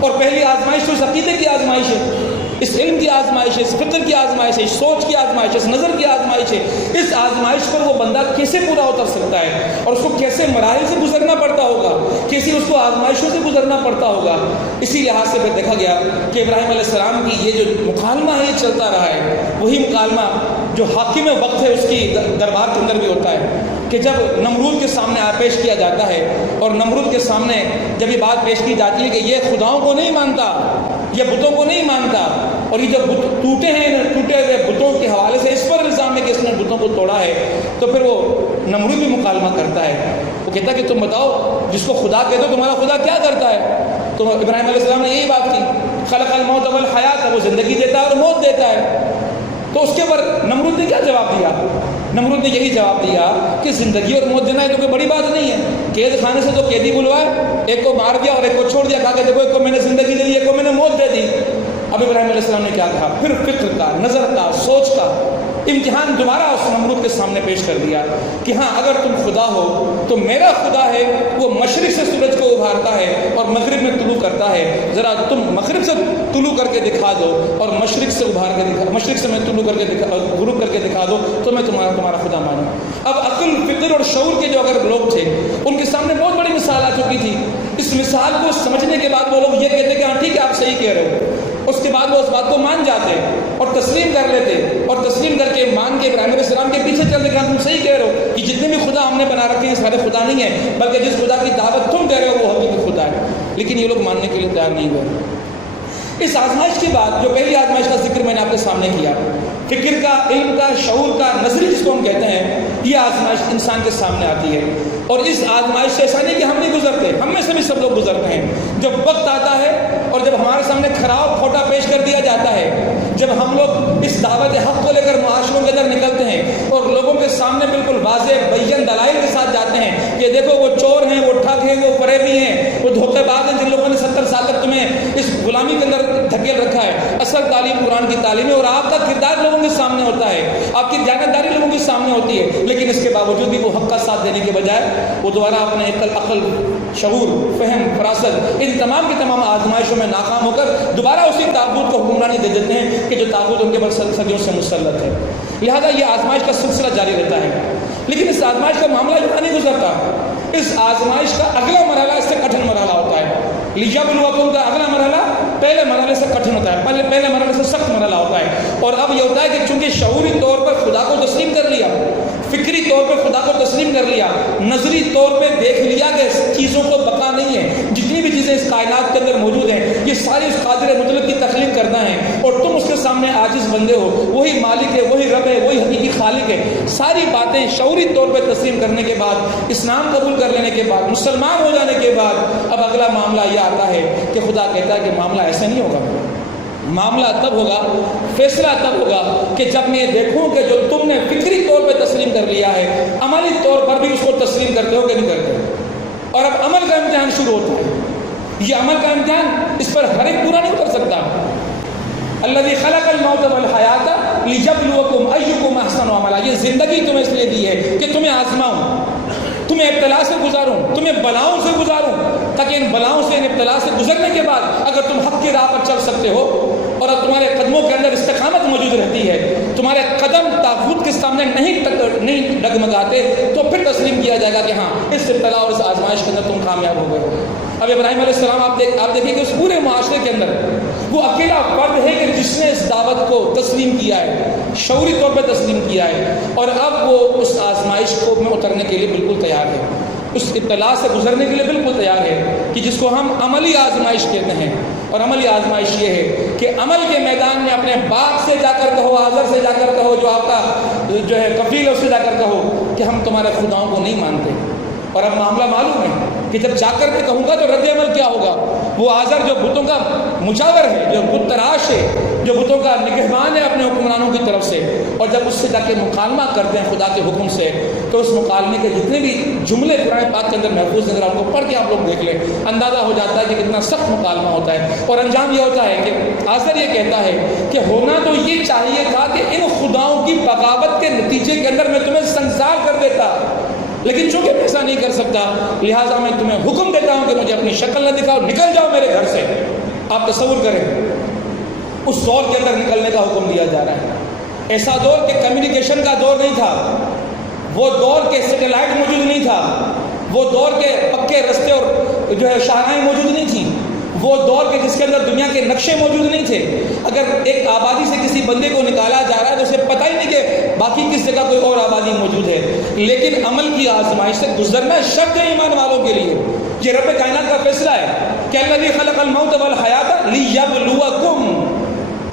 اور پہلی آزمائش تو اس عقیدے کی آزمائش ہے، اس علم کی آزمائش ہے، اس فکر کی آزمائش ہے، اس سوچ کی آزمائش ہے، اس نظر کی آزمائش ہے۔ اس آزمائش پر وہ بندہ کیسے پورا اتر سکتا ہے اور اس کو کیسے مراحل سے گزرنا پڑتا ہوگا، کیسے اس کو آزمائشوں سے گزرنا پڑتا ہوگا۔ اسی لحاظ سے پھر دیکھا گیا کہ ابراہیم علیہ السلام کی یہ جو مکالمہ ہے یہ چلتا رہا ہے، وہی مکالمہ جو حاکم وقت ہے اس کی دربار کے اندر بھی ہوتا ہے کہ جب نمرود کے سامنے پیش کیا جاتا ہے، اور نمرود کے سامنے جب یہ بات پیش کی جاتی ہے کہ یہ خداؤں کو نہیں مانتا، یہ بتوں کو نہیں مانتا، اور یہ جو بت ٹوٹے ہیں، ٹوٹے ہوئے بتوں کے حوالے سے اس پر الزام ہے کہ اس نے بتوں کو توڑا ہے، تو پھر وہ نمرود بھی مکالمہ کرتا ہے۔ وہ کہتا ہے کہ تم بتاؤ، جس کو خدا کہتے ہو تمہارا خدا کیا کرتا ہے؟ تو ابراہیم علیہ السلام نے یہی بات کی، خلق الموت والحیات، وہ زندگی دیتا ہے اور موت دیتا ہے۔ تو اس کے پر نمرود نے کیا جواب دیا؟ نمرود نے یہی جواب دیا کہ زندگی اور موت دینا ہے تو کوئی بڑی بات نہیں ہے، قید خانے سے تو قیدی بلوائے، ایک کو مار دیا اور ایک کو چھوڑ دیا، کہا کہ دیکھو ایک کو میں نے زندگی دے دی، ایک کو میں نے موت دے دی۔ اب ابراہیم علیہ السلام نے کیا کہا؟ پھر فکر کا، نظر کا، سوچ کا امتحان دوبارہ اس نمرود کے سامنے پیش کر دیا کہ ہاں اگر تم خدا ہو تو میرا خدا ہے وہ مشرق سے سورج کو ابھارتا ہے اور مغرب میں طلوع کرتا ہے، ذرا تم مغرب سے طلوع کر کے دکھا دو اور مشرق سے ابھار کے دکھا، مشرق سے میں طلوع کر کے غروب کر کے دکھا دو تو میں تمہارا خدا مانوں۔ اب عقل، فکر اور شعور کے جو اگر لوگ تھے ان کے سامنے بہت بڑی مثال آ چکی تھی، اس مثال کو سمجھنے کے بعد وہ لوگ یہ کہتے کہ ہاں ٹھیک ہے آپ صحیح کہہ رہے ہو، اس کے بعد وہ اس بات کو مان جاتے اور تسلیم کر لیتے، اور تسلیم کر کے مان کے ابراہیم علیہ السلام کے پیچھے چلتے کہ تم صحیح کہہ رہے ہو کہ جتنے بھی خدا ہم نے بنا رکھے ہیں سارے خدا نہیں ہیں، بلکہ جس خدا کی دعوت تم کہہ رہے ہو وہ حقیقی خدا ہے۔ لیکن یہ لوگ ماننے کے لیے تیار نہیں ہوئے۔ اس آزمائش کے بعد جو پہلی آزمائش کا ذکر میں نے آپ کے سامنے کیا، فکر کا، علم کا، شعور کا، نظری جس کو ہم کہتے ہیں، یہ آزمائش انسان کے سامنے آتی ہے، اور اس آزمائش سے ایسا نہیں کہ ہم نہیں گزرتے، ہم میں سے بھی سب لوگ گزرتے ہیں۔ جب وقت آتا ہے اور جب ہمارے سامنے خراب کھوٹا پیش کر دیا جاتا ہے، جب ہم لوگ اس دعوت حق کو لے کر معاشروں کے اندر نکلتے ہیں اور لوگوں کے سامنے بالکل واضح بیان دلائل کے ساتھ جاتے ہیں کہ دیکھو وہ چور ہیں، وہ ٹھگ ہیں، وہ فریبی ہیں، وہ دھوکے باز ہیں جن لوگوں نے 70 سال تک تمہیں اس غلامی کے اندر دھکیل رکھا ہے، اصل تعلیم قرآن کی تعلیم ہے اور آپ کا کردار لوگوں کے سامنے ہوتا ہے، آپ کی دیانتداری لوگوں کے سامنے ہوتی ہے، لیکن اس کے باوجود بھی وہ حق کا ساتھ دینے کے بجائے وہ دوبارہ اپنے عقل، شعور، فہم، فراست، ان تمام کی تمام آزمائشوں میں ناکام ہو کر دوبارہ اسی تاغوت کو حکمرانی دے دیتے ہیں کہ جو تاغوت ان کے پر صدیوں سے مسلط ہے۔ لہذا یہ آزمائش کا سلسلہ جاری رہتا ہے، لیکن اس آزمائش کا معاملہ یہاں نہیں گزرتا، اس آزمائش کا اگلا مرحلہ اس سے کٹھن مرحلہ ہوتا ہے۔ لیبلوکم کا اگلا مرحلہ پہلے مرحلے سے کٹھن ہوتا ہے، پہلے مرحلے سے سخت مرحلہ ہوتا ہے، اور اب یہ ہوتا ہے کہ چونکہ شعوری طور پر خدا کو تسلیم کر لیا، فکری طور پہ خدا کو تسلیم کر لیا، نظری طور پہ دیکھ لیا کہ چیزوں کو بقا نہیں ہے، جتنی بھی چیزیں اس کائنات کے اندر موجود ہیں یہ ساری اس قادر مطلق کی تخلیق کرنا ہے، اور تم اس کے سامنے عاجز بندے ہو، وہی مالک ہے، وہی رب ہے، وہی حقیقی خالق ہے، ساری باتیں شعوری طور پہ تسلیم کرنے کے بعد، اسلام قبول کر لینے کے بعد، مسلمان ہو جانے کے بعد اب اگلا معاملہ یہ آتا ہے کہ خدا کہتا ہے کہ معاملہ ایسا نہیں ہوگا، معاملہ تب ہوگا، فیصلہ تب ہوگا کہ جب میں دیکھوں کہ جو تم نے فکری طور پہ تسلیم کر لیا ہے عملی طور پر بھی اس کو تسلیم کرتے ہو کہ نہیں کرتے، اور اب عمل کا امتحان شروع ہوتا ہے۔ یہ عمل کا امتحان اس پر ہر ایک پورا نہیں اتر سکتا۔ الذی خلق الموت والحیات لیبلوکم ایکم احسن عملا، یہ زندگی تمہیں اس لیے دی ہے کہ تمہیں آزماؤں، تمہیں ابتلا سے گزاروں، تمہیں بلاؤں سے گزاروں، تاکہ ان بلاؤں سے، ان ابتلا سے گزرنے کے بعد اگر تم حق کی راہ پر چل سکتے ہو اور تمہارے قدموں کے اندر استقامت موجود رہتی ہے، تمہارے قدم طاغوت کے سامنے نہیں ڈگمگاتے، تو پھر تسلیم کیا جائے گا کہ ہاں اس ابتلا اور اس آزمائش کے اندر تم کامیاب ہو گئے ہو۔ اب ابراہیم علیہ السلام آپ دیکھیں کہ اس پورے معاشرے کے اندر وہ اکیلا فرد ہے کہ جس نے اس دعوت کو تسلیم کیا ہے، شعوری طور پہ تسلیم کیا ہے، اور اب وہ اس آزمائش کو میں اترنے کے لیے بالکل تیار ہے، اس ابتلا سے گزرنے کے لیے بالکل تیار ہے کہ جس کو ہم عملی آزمائش کہتے ہیں۔ اور عملی آزمائش یہ ہے کہ عمل کے میدان میں اپنے باپ سے جا کر کہو، آزر سے جا کر کہو، جو آپ کا جو ہے کفیل ہے، اس سے جا کر کہو کہ ہم تمہارے خداؤں کو نہیں مانتے۔ اور اب معاملہ معلوم ہے کہ جب جا کر کے کہوں گا تو رد عمل کیا ہوگا؟ وہ آزر جو بتوں کا مجاور ہے، جو بت تراش ہے، جو بتوں کا نگہبان ہے اپنے حکمرانوں کی طرف سے، اور جب اس سے جا کے مکالمہ کرتے ہیں خدا کے حکم سے، تو اس مکالمے کے جتنے بھی جملے قرآن پاک کے اندر محفوظ نظر ان کو پڑھ کے آپ لوگ دیکھ لیں، اندازہ ہو جاتا ہے کہ کتنا سخت مکالمہ ہوتا ہے۔ اور انجام یہ ہوتا ہے کہ آزر یہ کہتا ہے کہ ہونا تو یہ چاہیے تھا کہ ان خداؤں کی بغاوت کے نتیجے کے اندر میں تمہیں سنسار کر دیتا، لیکن چونکہ میں ایسا نہیں کر سکتا، لہٰذا میں تمہیں حکم دیتا ہوں کہ مجھے اپنی شکل نہ دکھاؤ، نکل جاؤ میرے گھر سے۔ آپ تصور کریں اس دور کے اندر نکلنے کا حکم دیا جا رہا ہے۔ ایسا دور کہ کمیونیکیشن کا دور نہیں تھا، وہ دور کے سیٹلائٹ موجود نہیں تھا، وہ دور کے پکے رستے اور جو ہے شاہراہیں موجود نہیں تھیں، وہ دور کے جس کے اندر دنیا کے نقشے موجود نہیں تھے۔ اگر ایک آبادی سے کسی بندے کو نکالا جا رہا ہے تو اسے پتہ ہی نہیں کہ باقی کس جگہ کوئی اور آبادی موجود ہے، لیکن عمل کی آزمائش سے گزرنا شرط ہے ایمان والوں کے لیے۔ یہ رب کائنات کا فیصلہ ہے کہ الذی خلق الموت والحیات لیبلوکم،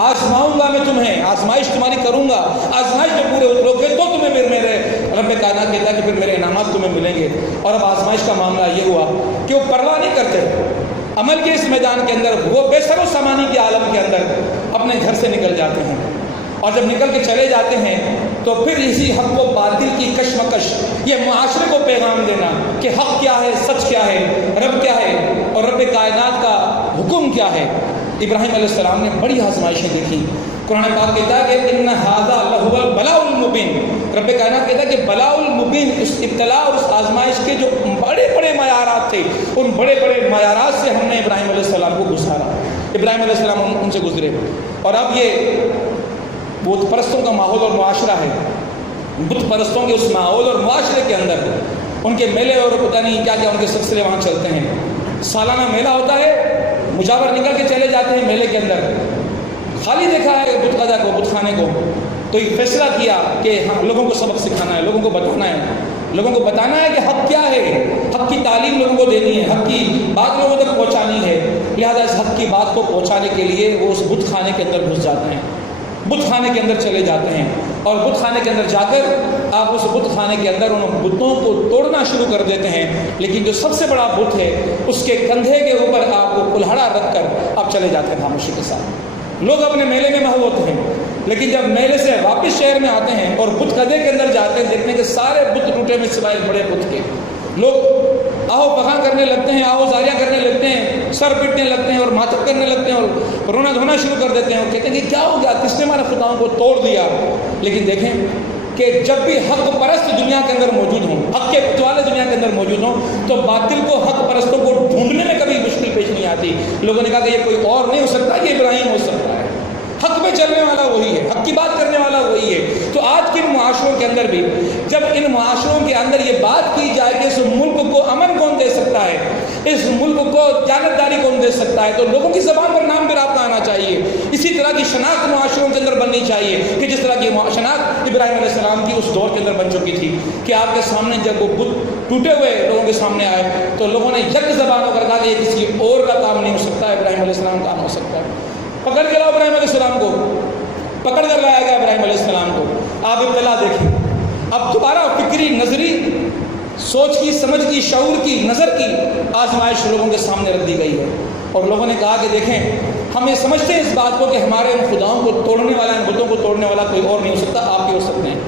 آزماؤں گا میں تمہیں، آزمائش تمہاری کروں گا، آزمائش میں پورے اترو گے تو تمہیں پھر میرے رب کائنات کہتا ہے کہ پھر میرے انعامات تمہیں ملیں گے۔ اور اب آزمائش کا معاملہ یہ ہوا کہ وہ پرواہ نہیں کرتے، عمل کے اس میدان کے اندر وہ بے سر و سامانی کے عالم کے اندر اپنے گھر سے نکل جاتے ہیں، اور جب نکل کے چلے جاتے ہیں تو پھر اسی حق و باطل کی کشمکش، یہ معاشرے کو پیغام دینا کہ حق کیا ہے، سچ کیا ہے، رب کیا ہے اور رب کائنات کا حکم کیا ہے۔ ابراہیم علیہ السلام نے بڑی آزمائشیں دیکھی۔ قرآن پاک کہتا ہے کہ ان ھذا لہو البلاء المبین، رب کائنات کہتا ہے کہ بلاء المبین، اس ابتلاء اور اس آزمائش کے جو بڑے بڑے معیارات تھے، ان بڑے بڑے معیارات سے ہم نے ابراہیم علیہ السلام کو گزارا۔ ابراہیم علیہ السلام ان سے گزرے، اور اب یہ بت پرستوں کا ماحول اور معاشرہ ہے۔ بت پرستوں کے اس ماحول اور معاشرے کے اندر ان کے میلے اور پتہ نہیں کیا کیا ان کے سلسلے وہاں چلتے ہیں۔ سالانہ میلہ ہوتا ہے، مجاور نکل کے چلے جاتے ہیں میلے کے اندر، خالی دیکھا ہے بت قضا کو، بت خانے کو، تو ایک فیصلہ کیا کہ ہاں لوگوں کو سبق سکھانا ہے، لوگوں کو بتانا ہے، لوگوں کو بتانا ہے کہ حق کیا ہے، حق کی تعلیم لوگوں کو دینی ہے، حق کی بات لوگوں تک پہنچانی ہے۔ لہذا اس حق کی بات کو پہنچانے کے لیے وہ اس بت خانے کے اندر گھس جاتے ہیں، بت خانے کے اندر چلے جاتے ہیں، اور بت خانے کے اندر جا کر آپ اس بت خانے کے اندر ان بتوں کو توڑنا شروع کر دیتے ہیں، لیکن جو سب سے بڑا بت ہے اس کے کندھے کے اوپر آپ کو کلہڑا رکھ کر آپ چلے جاتے ہیں خاموشی کے ساتھ۔ لوگ اپنے میلے میں محو ہوتے ہیں، لیکن جب میلے سے واپس شہر میں آتے ہیں اور بت کدے کے اندر جاتے ہیں، دیکھنے کے سارے بت ٹوٹے میں سوائے بڑے بت کے، لوگ آہو بغاں کرنے لگتے ہیں، آہو زاریاں کرنے لگتے ہیں، سر پیٹنے لگتے ہیں اور ماتم کرنے لگتے ہیں اور رونا دھونا شروع کر دیتے ہیں، اور کہتے ہیں کہ کیا ہو گیا، کس نے ہمارے خداؤں کو توڑ دیا۔ لیکن دیکھیں کہ جب بھی حق پرست دنیا کے اندر موجود ہوں، حق کے پتوالے دنیا کے اندر موجود ہوں، تو باطل کو حق پرستوں کو ڈھونڈنے میں کبھی مشکل پیش نہیں آتی۔ لوگوں نے کہا کہ یہ کوئی اور نہیں ہو سکتا، یہ ابراہیم ہو سکتا ہے، حق میں چلنے والا وہی ہے، حق کی بات کرنے والا وہی ہے۔ تو آج کے معاشروں کے اندر بھی جب ان معاشروں کے اندر یہ بات کی جائے کہ اس ملک کو امن کون دے سکتا ہے، اس ملک کو جانبداری کون دے سکتا ہے، تو لوگوں کی زبان پر نام پھر آپ کا آنا چاہیے۔ اسی طرح کی شناخت معاشروں کے اندر بننی چاہیے کہ جس طرح کی شناخت ابراہیم علیہ السلام کی اس دور کے اندر بن چکی تھی کہ آپ کے سامنے جب وہ بت ٹوٹے ہوئے لوگوں کے سامنے آئے تو لوگوں نے یک زبان ہو کر کہا کہ یہ کسی اور کا کام نہیں ہو سکتا، ابراہیم علیہ السلام کا کام ہو سکتا ہے۔ پکڑ کے لاؤ ابراہیم علیہ السلام کو، پکڑ کر لایا گیا ابراہیم علیہ السلام کو۔ آپ ابتلا دیکھیں، اب دوبارہ فکری، نظری، سوچ کی، سمجھ کی، شعور کی، نظر کی آزمائش لوگوں کے سامنے رکھ دی گئی ہے، اور لوگوں نے کہا کہ دیکھیں ہم یہ سمجھتے ہیں اس بات کو کہ ہمارے ان خداؤں کو توڑنے والا، ان بتوں کو توڑنے والا کوئی اور نہیں ہو سکتا، آپ ہی ہو سکتے ہیں۔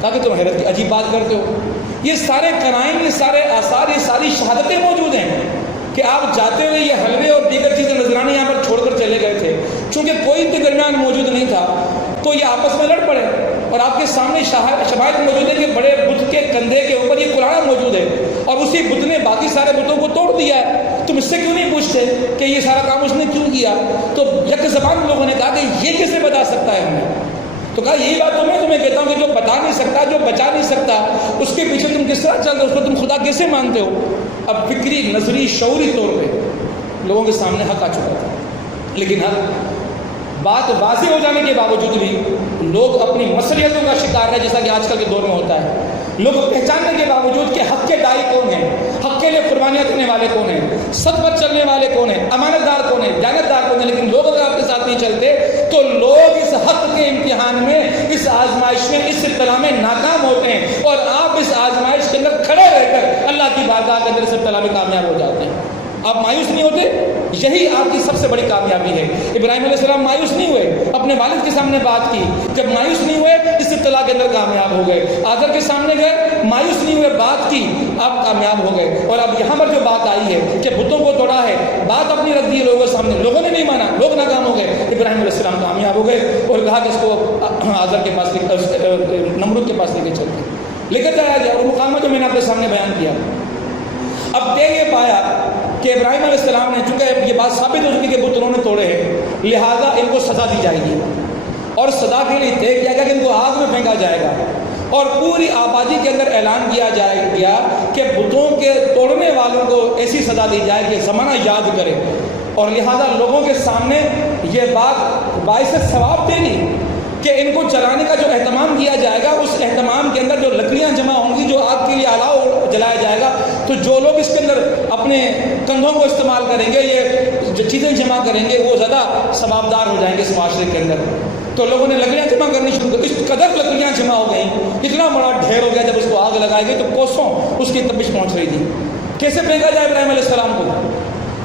کہا کہ تم حیرت کی عجیب بات کرتے ہو، یہ سارے قرائن، یہ سارے آثار، یہ ساری شہادتیں موجود ہیں کہ آپ جاتے ہوئے یہ حلوے اور دیگر چیزیں نذرانے یہاں پر چھوڑ کر چلے گئے تھے، چونکہ کوئی کے درمیان موجود نہیں تھا تو یہ آپس میں لڑ پڑے، اور آپ کے سامنے شواہد موجود ہے کہ بڑے بت کے کندھے کے اوپر یہ کلاڑا موجود ہے، اور اسی بت نے باقی سارے بتوں کو توڑ دیا ہے۔ تم اس سے کیوں نہیں پوچھتے کہ یہ سارا کام اس نے کیوں کیا؟ تو یک زبان لوگوں نے کہا کہ یہ کیسے بتا سکتا ہے ہمیں؟ تو کہا یہی بات تمہیں کہتا ہوں کہ جو بتا نہیں سکتا، جو بچا نہیں سکتا، اس کے پیچھے تم کس طرح چل رہے ہو، اس کو تم خدا کیسے مانتے ہو؟ اب فکری، نظری، شعوری طور پہ لوگوں کے سامنے حق آ چکا تھا، لیکن بات واضح ہو جانے کے باوجود بھی لوگ اپنی مصلحتوں کا شکار ہے، جیسا کہ آج کل کے دور میں ہوتا ہے۔ لوگ پہچاننے کے باوجود کہ حق کے داعی کون ہیں، حق کے لیے قربانیاں کرنے والے کون ہیں، سچ پر چلنے والے کون ہیں، امانت دار کون ہیں، دیانتدار کون ہیں. لیکن لوگ اگر آپ کے ساتھ نہیں چلتے تو لوگ اس حق کے امتحان میں، اس آزمائش میں، اس ابتلا میں ناکام ہوتے ہیں، اور آپ اس آزمائش کے اندر کھڑے رہ کر اللہ کی بارگاہ کے اندر اس ابتلا میں کامیاب ہو جاتے ہیں. آپ مایوس نہیں ہوتے، یہی آپ کی سب سے بڑی کامیابی ہے. ابراہیم علیہ السلام مایوس نہیں ہوئے، اپنے والد کے سامنے بات کی، جب مایوس نہیں ہوئے اس ابتلا کے اندر کامیاب ہو گئے. آذر کے سامنے گئے، مایوس نہیں ہوئے، بات کی، آپ کامیاب ہو گئے. اور اب یہاں پر جو بات آئی ہے کہ بتوں کو توڑا ہے، بات اپنی رکھ دی ہے لوگوں کے سامنے، لوگوں نے نہیں مانا، لوگ ناکام ہو گئے. ابراہیم علیہ السلام کامیاب ہو گئے اور کہا کہ اس کو آذر کے پاس نمرود کے پاس لے کے چلتے، لے کر جایا گیا. اور مقامہ جو میں نے آپ کے سامنے بیان کیا. اب طے یہ پایا کہ ابراہیم علیہ السلام نے، چونکہ یہ بات ثابت ہو چکی کہ بت انہوں نے توڑے ہیں، لہٰذا ان کو سزا دی جائے گی. اور سزا کے لیے طے کیا گیا کہ ان کو آگ میں پھینکا جائے گا. اور پوری آبادی کے اندر اعلان کیا جائے گا کہ بتوں کے توڑنے والوں کو ایسی سزا دی جائے کہ زمانہ یاد کرے. اور لہٰذا لوگوں کے سامنے یہ بات باعث ثواب دے گی کہ ان کو جلانے کا جو اہتمام کیا جائے گا، اس اہتمام کے اندر جو لکڑیاں جمع ہوں گی، جو آگ کے لیے الاؤ جلایا جائے گا، تو جو لوگ اس کے اندر اپنے کندھوں کو استعمال کریں گے، یہ جو چیزیں جمع کریں گے، وہ زیادہ ثوابدار ہو جائیں گے اس معاشرے کے اندر. تو لوگوں نے لکڑیاں جمع کرنی شروع کر، اس قدر لکڑیاں جمع ہو گئیں، اتنا بڑا ڈھیر ہو گیا. جب اس کو آگ لگائی گئی تو کوسوں اس کی تپش پہنچ رہی تھی. کیسے پھینکا جائے ابراہیم علیہ السلام کو؟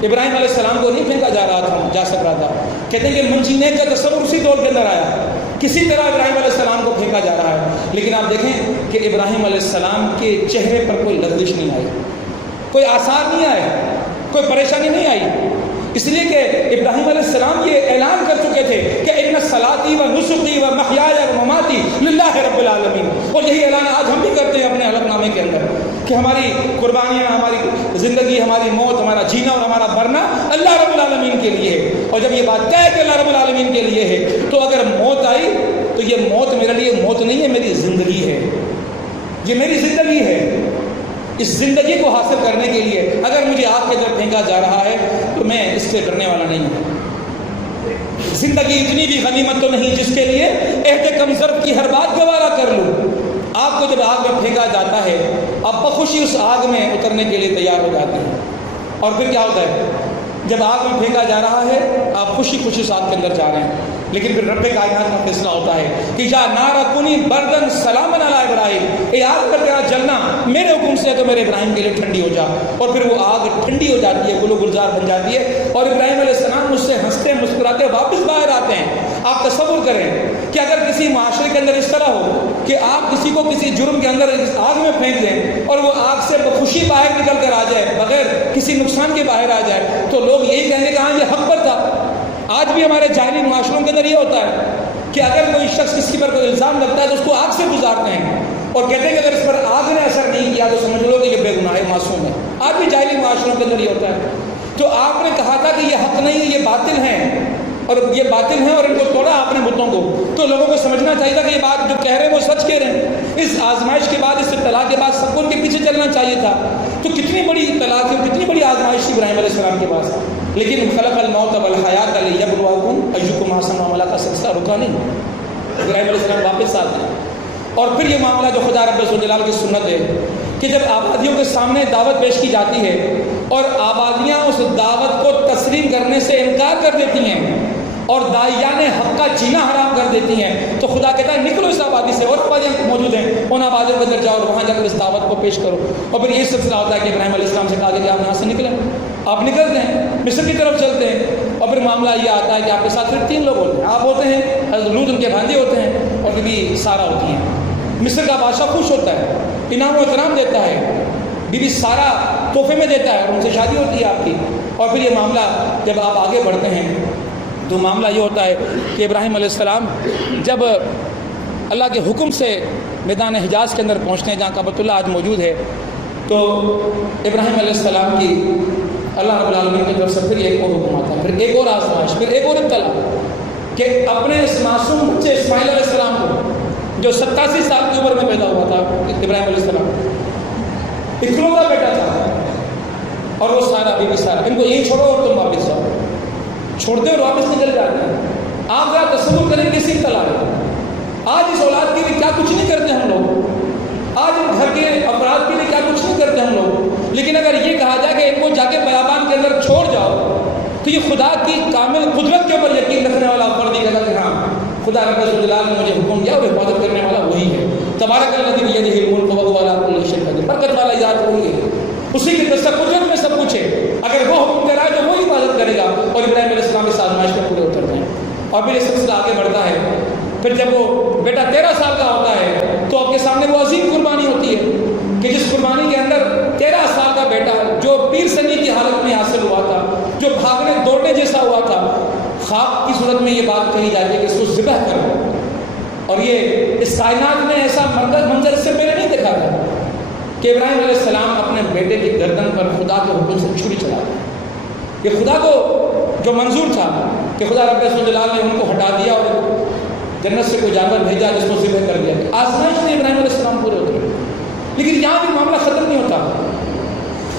ابراہیم علیہ السلام کو نہیں پھینکا جا سک رہا تھا. کہتے ہیں کہ منجینے کا تصور اسی دور کے اندر آیا، کسی طرح ابراہیم علیہ السلام کو پھینکا جا رہا ہے. لیکن آپ دیکھیں کہ ابراہیم علیہ السلام کے چہرے پر کوئی لرزش نہیں آئی، کوئی آثار نہیں آئے، کوئی پریشانی نہیں آئی. اس لیے کہ ابراہیم علیہ السلام یہ اعلان کر چکے تھے کہ ان صلاتی و نسکی و محیای و مماتی للہ رب العالمین. اور یہی اعلان آج ہم بھی کرتے ہیں اپنے حلف نامے کے اندر کہ ہماری قربانیاں، ہماری زندگی، ہماری موت، ہمارا جینا اور ہمارا مرنا اللہ رب العالمین کے لیے ہے. اور جب یہ بات طے ہے کہ اللہ رب العالمین کے لیے ہے، تو اگر موت آئی تو یہ موت میرے لیے موت نہیں ہے، میری زندگی ہے. یہ میری زندگی ہے. اس زندگی کو حاصل کرنے کے لیے اگر مجھے آگ کے اندر پھینکا جا رہا ہے تو میں اس سے ڈرنے والا نہیں ہوں. زندگی اتنی بھی غنیمت تو نہیں جس کے لیے عہد کم ضرب کی ہر بات گوارا کر لوں. آپ کو جب آگ میں پھینکا جاتا ہے، آپ بخوشی اس آگ میں اترنے کے لیے تیار ہو جاتے ہیں. اور پھر کیا ہوتا ہے؟ جب آگ میں پھینکا جا رہا ہے، آپ خوشی خوشی اس آگ کے اندر جا رہے ہیں. لیکن پھر رب کائنات کا فیصلہ ہوتا ہے کہ یا نار کونی بردن سلامن علی ابراہیم، اے آگ اگر تیرا جلنا میرے حکم سے ہے تو میرے ابراہیم کے لیے ٹھنڈی ہو جا. اور پھر وہ آگ ٹھنڈی ہو جاتی ہے، گل و گلزار بن جاتی ہے، اور ابراہیم علیہ السلام مجھ سے ہنستے مسکراتے واپس باہر آتے ہیں. آپ تصور کریں کہ اگر کسی معاشرے کے اندر اس طرح ہو کہ آپ کسی کو کسی جرم کے اندر اس آگ میں پھینک دیں اور وہ آگ سے بخوشی باہر نکل کر آ جائے، بغیر کسی نقصان کے باہر آ جائے، تو لوگ یہی کہیں گے کہ ہاں یہ حق پر تھا. آج بھی ہمارے جاہلی معاشروں کے اندر یہ ہوتا ہے کہ اگر کوئی شخص کسی پر کوئی الزام لگتا ہے تو اس کو آگ سے گزارتے ہیں اور کہتے ہیں کہ اگر اس پر آگ نے اثر نہیں کیا تو سمجھ لو کہ یہ بے گناہ معصوم ہے. آج بھی جاہلی معاشروں کے اندر یہ ہوتا ہے. تو آپ نے کہا تھا کہ یہ حق نہیں ہے، یہ باطل ہیں، اور یہ باطل ہیں، اور ان کو توڑا آپ نے بتوں کو. تو لوگوں کو سمجھنا چاہیے تھا کہ یہ بات جو کہہ رہے ہیں وہ سچ کہہ رہے ہیں. اس آزمائش کے بعد، اس اطلاع کے بعد سب کو ان کے پیچھے چلنا چاہیے تھا. تو کتنی بڑی اطلاع تھی، کتنی بڑی آزمائش تھی ابراہیم علیہ السلام کے پاس. لیکن خلق الموت والحیات لیبلوکم ایکم احسن عملا کا سلسلہ رکا نہیں. ابراہیم علیہ السلام واپس آتے ہیں. اور پھر یہ معاملہ جو خدا رب الجلال کی سنت ہے کہ جب آبادیوں کے سامنے دعوت پیش کی جاتی ہے اور آبادیاں اس دعوت کو تسلیم کرنے سے انکار کر دیتی ہیں اور داعیان حق کا جینا حرام کر دیتی ہیں، تو خدا کہتا ہے نکلو اس آبادی سے. اور آبادیاں موجود ہیں، ان آبادیوں کے اندر جاؤ اور وہاں جا کر اس دعوت کو پیش کرو. اور پھر یہ سلسلہ ہوتا ہے کہ ابراہیم علیہ السلام سے کہا کہ آپ یہاں سے نکلیں، آپ نکلتے ہیں، مصر کی طرف چلتے ہیں. اور پھر معاملہ یہ آتا ہے کہ آپ کے ساتھ صرف 3 لوگ ہوتے ہیں. آپ ہوتے ہیں، حضرت لوط ان کے بھانجے ہوتے ہیں، اور بی بی سارہ ہوتی ہیں. مصر کا بادشاہ خوش ہوتا ہے، انعام و اکرام دیتا ہے، بی بی سارہ تحفے میں دیتا ہے اور ان سے شادی ہوتی ہے آپ کی. اور پھر یہ معاملہ جب آپ آگے بڑھتے ہیں تو معاملہ یہ ہوتا ہے کہ ابراہیم علیہ السلام جب اللہ کے حکم سے میدان حجاز کے اندر پہنچتے ہیں جہاں کعبۃ اللہ آج موجود ہے، تو ابراہیم علیہ السلام کی اللہ رب العالمین کی طرف سے پھر ایک اور حکم آتا ہے، پھر ایک اور آزمائش، پھر ایک اور ابتلا کہ اپنے اس معصوم بچے اسماعیل علیہ السلام کو جو 87 سال کی عمر میں پیدا ہوا تھا، ابراہیم علیہ السلام اکلوتا بیٹا تھا، اور وہ سارا بی بی سارا، ان کو یہیں چھوڑو اور تم واپس جاؤ. چھوڑتے اور واپس نکل جاتے ہیں. آپ ذرا تصور کریں کسی طرح آج اس اولاد کے لیے کیا کچھ نہیں کرتے ہم لوگ، آج ان گھر کے افراد کے لیے کیا کچھ نہیں کرتے ہم لوگ. لیکن اگر یہ کہا جائے کہ ان کو جا کے بیابان کے اندر کہ خدا کی کامل قدرت کے اوپر یقین رکھنے والا فرد یہ کہتا کہ ہاں خدا رب الجلال نے مجھے حکم دیا اور حفاظت کرنے والا وہی ہے. تبارک الذی بیدہ الملک وہو علی کل شیء قدیر. برکت والا ذات وہی ہے, اسی کی قدرت میں سب کچھ ہے. اگر وہ حکم دے رہا ہے تو وہ حفاظت کرے گا. اور ابراہیم علیہ السلام اس آزمائش میں پورے اترتے ہیں. اور پھر یہ سلسلہ آگے بڑھتا ہے. پھر جب وہ بیٹا 13 سال کا ہوتا ہے تو آپ کے سامنے وہ عظیم قربانی ہوتی ہے کہ جس قربانی کے اندر 13 سال کا بیٹا جو پیر سنی کی حالت میں حاصل ہوا تھا, جو بھاگنے دوڑنے جیسا ہوا تھا, خواب کی صورت میں یہ بات کہی جاتی ہے کہ اس کو ذبح کرو. اور یہ اس کائنات میں ایسا منظر اس سے پہلے نہیں دیکھا تھا کہ ابراہیم علیہ السلام اپنے بیٹے کی گردن پر خدا کے حکم سے چھری چلا دیا. یہ خدا کو جو منظور تھا کہ خدا رب الجلال نے ان کو ہٹا دیا اور جنت سے کوئی جانور بھیجا جس کو ذبح کر دیا. آزمائش میں ابراہیم علیہ السلام پورے ہوتے ہیں. لیکن یہاں بھی معاملہ ختم نہیں ہوتا.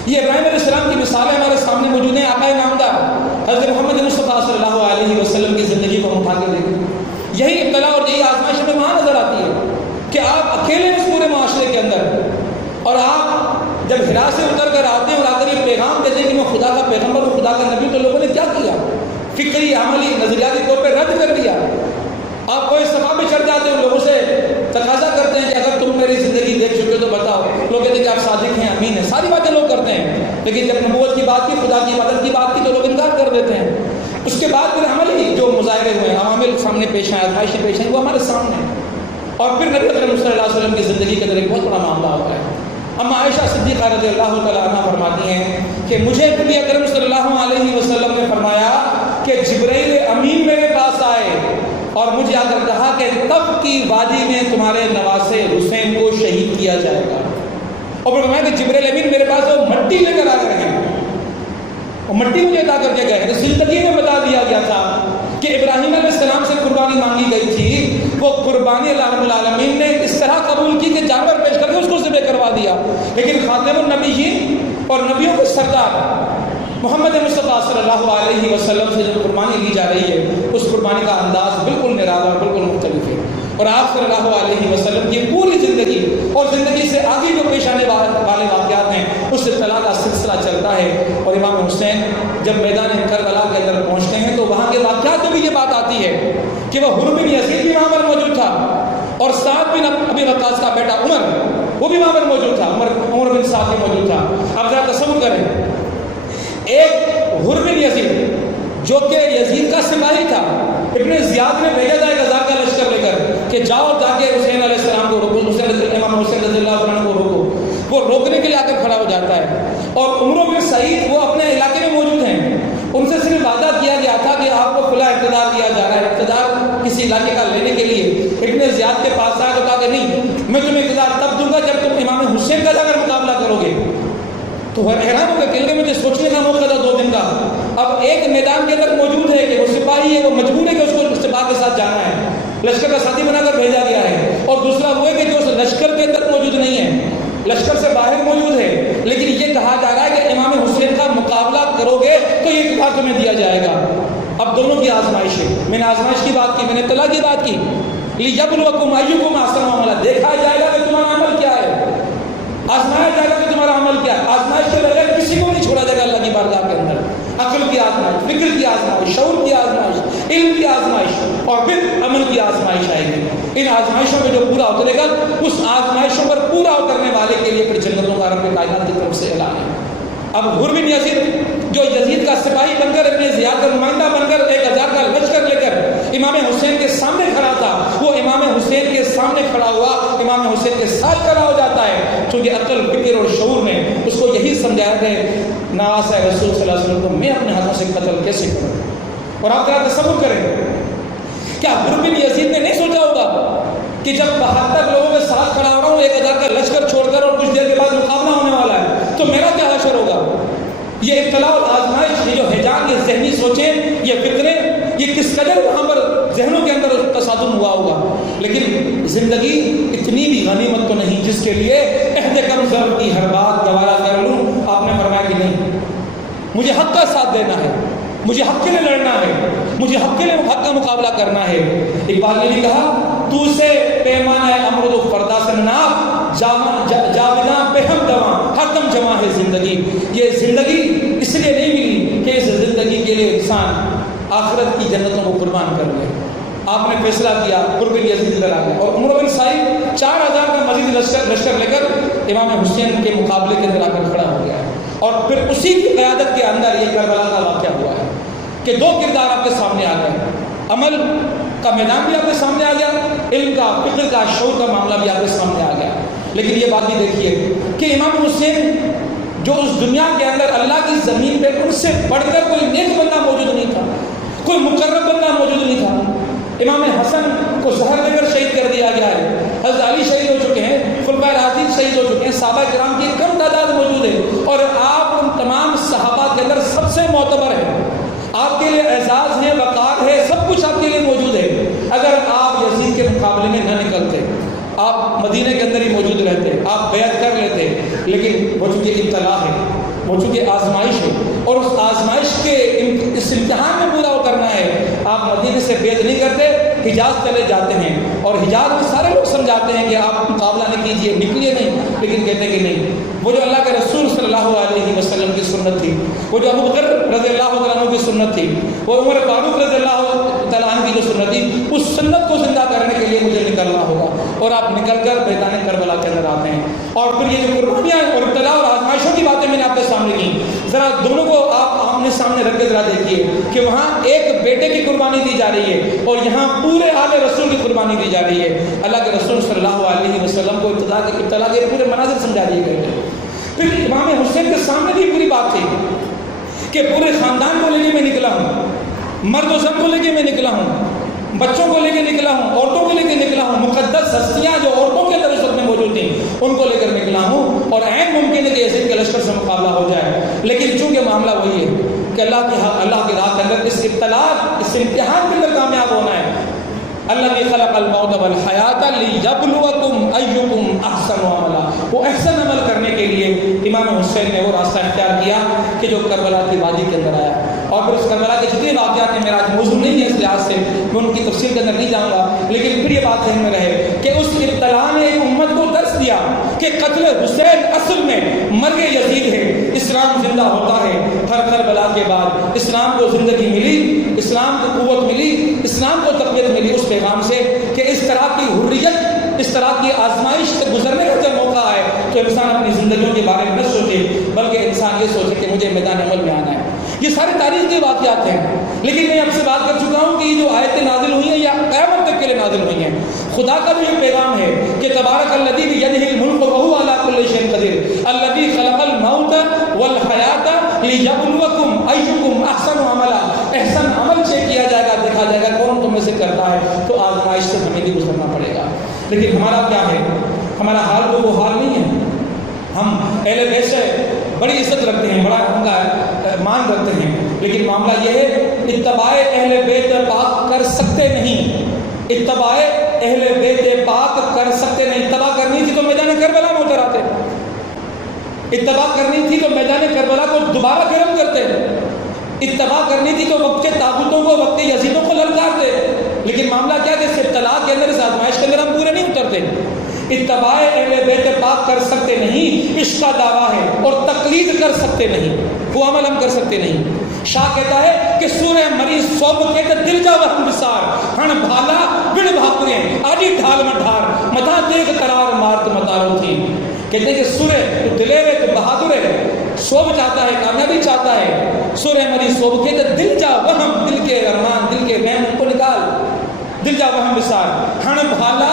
یہ ابراہیم علیہ السلام کی مثالیں ہمارے سامنے موجود ہیں. آقا نامدار حضرت محمد مصطفیٰ صلی اللہ علیہ وسلم کی زندگی کو اٹھا کے دیکھیں. یہی ابتلا اور یہی آزمائش ہمیں وہاں نظر آتی ہے کہ آپ اکیلے اس پورے معاشرے کے اندر, اور آپ جب ہرا سے اتر کر آتے ہیں اور آ کر یہ پیغام دیتے ہیں کہ میں خدا کا پیغمبر ہوں, خدا کا نبی, تو لوگوں نے کیا کیا؟ فکری عملی نظریاتی طور پہ رد کر دیا. آپ کوئی صفحہ پہ چڑھ جاتے ہیں, لوگوں سے تقاضا کرتے ہیں کہ اگر تم میری زندگی دیکھ چکے تو بتاؤ. لوگ کہتے ہیں کہ آپ صادق ہیں, امین ہیں, ساری باتیں لوگ کرتے ہیں. لیکن جب نبوت کی بات کی, خدا کی مدد کی بات کی, تو لوگ انکار کر دیتے ہیں. اس کے بعد پھر عملی جو مظاہرے ہوئے, عوامل سامنے پیش آئے, آزمائشیں پیش آئیں, وہ ہمارے سامنے ہیں. اور پھر نبی اکرم صلی اللہ علیہ وسلم کی زندگی کے اندر ایک بہت بڑا معاملہ ہوتا ہے. اما عائشہ صدیقہ رضی اللہ تعالیٰ عنہ فرماتی ہیں کہ مجھے نبی اکرم صلی اللہ علیہ وسلم نے فرمایا کہ جبرائیل امین میرے پاس آئے اور مجھے آ کر کہا کہ تب کی وادی میں تمہارے نواسے حسین کو شہید کیا جائے گا. اور پھر فرمایا کہ جبرائیل امین میرے پاس وہ مٹی لے کر آ کر ہیں, اور مٹی مجھے عطا کر کے گئے. زندگی میں بتا دیا گیا تھا کہ ابراہیم علیہ السلام سے قربانی مانگی گئی تھی, وہ قربانی اللہ رب العالمین نے اس طرح قبول کی کہ جانور پیش کر کے اس کو ذبح کروا دیا. لیکن خاتم النبیین اور نبیوں کے سردار محمد مصطفیٰ صلی اللہ علیہ وسلم سے جو قربانی لی جا رہی ہے, اس قربانی کا انداز بالکل نرالا اور بالکل مختلف ہے. اور آپ صلی اللہ علیہ وسلم کی پوری زندگی اور زندگی سے آگے جو پیش آنے والے واقعات ہیں, اس اطلاع کا سلسلہ چلتا ہے. اور امام حسین جب میدان کربلا کے اندر پہنچتے ہیں تو وہاں کے واقعات میں بھی یہ بات آتی ہے کہ وہ حر بن یزید بھی وہاں پر موجود تھا, اور سعد بن ابی وقاص کا بیٹا عمر وہ بھی وہاں پر موجود تھا. عمر بن سعد بھی موجود تھا. اب ذرا تصور کریں, ایک حر بن یزید جو کہ یزید کا سپاہی تھا, ابن زیاد نے بھیجا تھا 1000 کا لشکر لے کر کہ جاؤ جا کے حسین علیہ السلام کو روکو, امام حسین رضی اللہ عنہ کو روکو. وہ روکنے کے لیے آ کر کھڑا ہو جاتا ہے, اور عمر بن سعید وہ اپنے علاقے میں موجود ہیں. ان سے صرف وعدہ کیا گیا تھا کہ آپ کو کھلا اقتدار دیا جا رہا ہے, اقتدار کسی علاقے کا لینے کے لیے. ابن زیاد کے پاس آیا تو کہا کہ نہیں, میں تمہیں اقتدار تب دوں گا جب تم امام حسین کا جا کر مقابلہ کرو گے. تو حیران ہو گئے, کہ مجھے سوچنے کا موقع تھا 2 دن کا. اب ایک میدان کے اندر موجود ہے کہ وہ سپاہی ہے, وہ مجبور ہے کہ اس کو سپاہ کے ساتھ جانا ہے, لشکر کا ساتھی بنا کر بھیجا گیا ہے. اور دوسرا وہ ہے کہ جو اس لشکر کے اندر موجود نہیں ہے, لشکر سے باہر موجود ہے, لیکن یہ کہا جا رہا ہے کہ امام حسین کا مقابلہ کرو گے تو یہ اقتدار تمہیں دیا جائے گا. اب دونوں کی آزمائش ہے. میں نے آزمائش کی بات کی, میں نے اطلاع کی بات کی. لیبلوکم ایکم احسن عملا, دیکھا جائے گا کہ تمہارا عمل کیا ہے, آزمایا جائے گا کہ تمہارا عمل کیا ہے. آزمائش کے بغیر کسی کو نہیں چھوڑا جائے گا اللہ کی بارگاہ کے اندر. عقل کی آزمائش, فکر کی آزمائش, شعور کی آزمائش, علم کی آزمائش, اور پھر عمل کی آزمائش آئے گی. ان آزمائشوں میں جو پورا اترے گا, اس آزمائشوں پر پورا اترنے والے کے لیے پھر جنتوں کا رب کائنات کی طرف سے اعلان ہے. اب حر بن یزید جو یزید کا سپاہی بن کر, ابن زیاد کا نمائندہ بن کر 1000 کا لشکر لے کر امام حسین کے سامنے کھڑا تھا, وہ امام حسین کے سامنے کھڑا ہوا, امام حسین کے ساتھ کھڑا ہو جاتا ہے, چونکہ عقل, فکر اور شعور نے اس کو یہی سمجھایا کہ نواز رسول صلی اللہ علیہ وسلم کو میں اپنے ہاتھوں سے قتل کیسے کروں. اور آپ ذرا تصور کریں, کیا حر بن یزید نے نہیں سوچا ہوگا کہ جب 72 لوگوں کے ساتھ کھڑا ہو رہا ہوں, 1000 کا لشکر چھوڑ کر, اور کچھ دیر کے بعد مقابلہ ہونے والا ہے, تو میرا کیا حشر ہوگا. یہ اطلاع اور آزمائش, یہ جو حجاب, یہ ذہنی سوچیں, یہ فکریں, یہ کس قدر وہاں پر ذہنوں کے اندر تصادم ہوا ہوگا. لیکن زندگی اتنی بھی غنیمت تو نہیں جس کے لیے عہد کم ضرب کی ہر بات گوارا کر لوں. آپ نے فرمایا کہ نہیں, مجھے حق کا ساتھ دینا ہے, مجھے حق کے لیے لڑنا ہے, مجھے حق کے لیے حق کا مقابلہ کرنا ہے. اقبال نے بھی کہا, تو سے پیمانہ امرد و فردا سے نناب, جاوداں پہ ہم دواں ہر دم جمع ہے زندگی. یہ زندگی اس لیے نہیں ملی کہ اس زندگی کے لیے انسان آخرت کی جنتوں کو قربان کر لے. آپ نے فیصلہ کیا، قرب یزید ادھر آ گیا اور عمر بن سعید 4000 کا مزید لشکر لے کر امام حسین کے مقابلے کے اندر آ کر کھڑا ہو گیا ہے. اور پھر اسی کی قیادت کے اندر یہ کربلا کا واقعہ ہوا ہے کہ دو کردار آپ کے سامنے آ گئے. عمل کا میدان بھی آپ کے سامنے آ گیا، علم کا، فکر کا، شعور کا معاملہ بھی آپ کے سامنے آ گیا. لیکن یہ بات بھی دیکھیے کہ امام حسین جو اس دنیا کے اندر اللہ کی زمین پہ ان سے بڑھ کر کوئی نیک بندہ موجود نہیں تھا، کوئی مقرب بندہ موجود نہیں تھا. امام حسن کو زہر دے کر شہید کر دیا گیا ہے، حضرت علی شہید ہو چکے ہیں، خلفائے راشدین شہید ہو چکے ہیں، صحابہ کرام کی کم تعداد موجود ہے اور آپ ان تمام صحابہ کے اندر سب سے معتبر ہیں. آپ کے لیے اعزاز ہے، وقار ہے، سب کچھ آپ کے لیے موجود ہے. اگر آپ یزید کے مقابلے میں نہ نکلتے، آپ مدینے کے اندر ہی موجود رہتے، آپ بیعت کر لیتے، لیکن وہ چونکہ ابتلا ہے، وہ چونکہ آزمائش ہے اور اس آزمائش کے اس امتحان میں پورا کرنا ہے، آپ مدینے سے بیعت نہیں کرتے، حجاز چلے جاتے ہیں اور حجاز میں سارے لوگ سمجھاتے ہیں کہ آپ مقابلہ نہیں کیجیے، نکلیے نہیں، لیکن کہتے ہیں کہ نہیں. وہ جو اللہ کے رسول صلی اللہ علیہ وسلم کی سنت تھی، وہ جو ابو بکر رضی اللہ عنہ کی سنت تھی، وہ عمر فاروق رضی اللہ تعالیٰ عنہ کی جو سنت تھی، اس سنت کو زندہ کرنے کے لیے مجھے نکلنا ہوگا. اور آپ نکل کر میدان کربلا کے اندر آتے ہیں. اور پھر یہ جو قربانیاں اور ابتلا اور آزمائشوں کی باتیں میں نے آپ کے سامنے کی، ذرا دونوں کو آپ آمنے سامنے رکھ کے ذرا دیکھیے کہ وہاں ایک بیٹے کی قربانی دی جا رہی ہے اور یہاں پورے آل رسول کی قربانی دی جا رہی ہے. اللہ کے رسول صلی اللہ علیہ وسلم کو ابتلا کے پورے مناظر سمجھا دیے گئے تھے. پھر امام حسین کے سامنے بھی پوری بات تھی کہ پورے خاندان کو لے کے میں نکلا ہوں، مرد و زن کو لے کے میں نکلا ہوں، بچوں کو لے کے نکلا ہوں، عورتوں کو لے کے نکلا ہوں، مقدس ہستیاں جو عورتوں کے اندر اس وقت میں موجود تھیں ان کو لے کر نکلا ہوں. اور عین ممکن ہے کہ یزید کے لشکر سے مقابلہ ہو جائے، لیکن چونکہ معاملہ وہی ہے کہ اللہ کے راہ کے اندر اس ابتلا، اس امتحان کے اندر کامیاب ہونا ہے. الذی خلق الموت والحیات لیبلوکم ایکم احسن عملا. وہ احسن عمل کرنے کے لیے امام حسین نے وہ راستہ اختیار کیا کہ جو کربلا کی وادی کے اندر آیا. اور پھر اس کربلا کے جتنے واقعات ہیں، میرا آج موضوع نہیں ہے اس لحاظ سے میں ان کی تفصیل کے اندر نہیں جاؤں گا، لیکن پھر یہ بات ذہن میں رہے کہ اس ابتلا نے ایک امت کو درس دیا کہ قتل حسین اصل میں مرگ یزید ہے. اسلام زندہ ہوتا ہے ہر کربلا کے بعد. اسلام کو زندگی ملی، اسلام کو قوت ملی، اسلام کو تقویت ملی اس پیغام سے کہ اس طرح کی حریت، اس طرح کی آزمائش سے گزرنے کا جب موقع آئے تو انسان اپنی زندگیوں کے بارے میں نہ سوچے بلکہ انسان یہ سوچے کہ مجھے میدان عمل میں آنا ہے. یہ سارے تاریخ کے واقعات ہیں، لیکن میں آپ سے بات کر چکا ہوں کہ یہ جو آیتیں نازل ہوئی ہیں یا قیامت تک کے لیے نازل ہوئی ہیں، خدا کا جو یہ پیغام ہے کہ تبارک الذی بیدہ الملک وہو علی کل شیء قدیر الذی خلق الموت والحیات لیبلوکم ایکم احسن عملا. احسن عمل چیک کیا جائے گا، دیکھا جائے گا کون تم میں سے کرتا ہے. تو آزمائش سے ہمیں بھی گزرنا پڑے گا. لیکن ہمارا کیا ہے؟ ہمارا حال تو وہ حال نہیں ہے. ہم اہل بیت سے بڑی عزت رکھتے ہیں، بڑا ان کا مان رکھتے ہیں، لیکن معاملہ یہ ہے اتباع اہل بیت پاک کر سکتے نہیں. اتباع اہل بیت پاک کر سکتے نہیں. اتباع کرنی تھی تو میدان کربلا میں اتر آتے، اتباع کرنی تھی تو میدان کربلا کو دوبارہ گرم کرتے، اتباع کرنی تھی تو وقت کے طاغوتوں کو، وقت یزیدوں کو للکارتے. لیکن معاملہ کیا کہ اس ابتلا کے اندر، اس آزمائش کے اندر ہم پورے نہیں اترتے. اتباع اہل بیت پاک کر سکتے نہیں، عشق کا دعویٰ ہے، اور تقلید کر سکتے نہیں، وہ عمل ہم کر سکتے نہیں. شاہ کہتا ہے کہ سورہ مریض صوب کہتے دل جا وہم بسار ہن بھالا بڑ بھاپرے آدھی ڈھال میں ڈھار متا دیکھ قرار مارت متارو تھی. کہتے ہیں کہ سورہ تو دلیرے تو بہادر ہے، صوب چاہتا ہے، کامیابی چاہتا ہے. سورہ مریض صوب کہتے دل جا وہم، دل کے ارمان، دل کے وہم ان کو نکال. دل جا وہم بسار ہن بھالا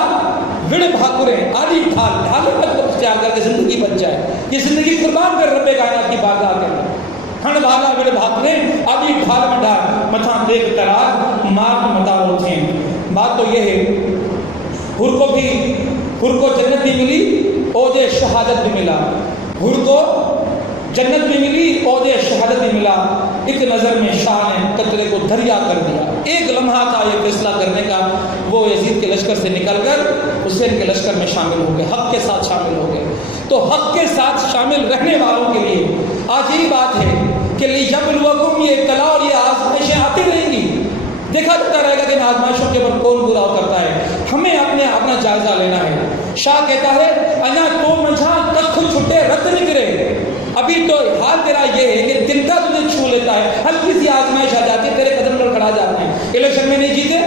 بڑ بھاپرے آدھی ڈھال، ڈھال مت اختیار کر کے زندگی بچ جائے. یہ زندگی قربان کر رب کائنات کی بارگاہ کے اندر. ہن بھالا بڑ بھاپرے آدھی ڈھال میں ڈھال متھا دیکھ قرار مارت متارو تھے. بات تو یہ ہے حر کو جنت بھی ملی، عہد شہادت بھی ملا. حر کو جنت بھی ملی، عہد شہادت بھی ملا. ایک نظر میں شاہ نے قطرے کو دریا کر دیا. ایک لمحہ تھا یہ فیصلہ کرنے کا، وہ یزید کے لشکر سے نکل کر حسین کے لشکر میں شامل ہو گئے، حق کے ساتھ شامل ہو گئے. تو حق کے ساتھ شامل رہنے والوں کے لیے آج یہی بات ہے کہ لیبلوکم، یہ ابتلا اور یہ آزمائشیں آتی رہیں گی. دیکھا جاتا رہے گا کہ ان آزمائشوں کے اوپر کون برا کرتا ہے. ہمیں اپنا جائزہ لینا ہے. شاہ کہتا ہے انا تو مجھا ککھ چھٹے رت نکرے. ابھی تو حال تیرا یہ ہے کہ دل کا تجھے چھو لیتا ہے، ہلکی سی آزمائش آ جاتی ہے تیرے قدم لڑکھڑا جاتے ہیں. الیکشن میں نہیں جیتے,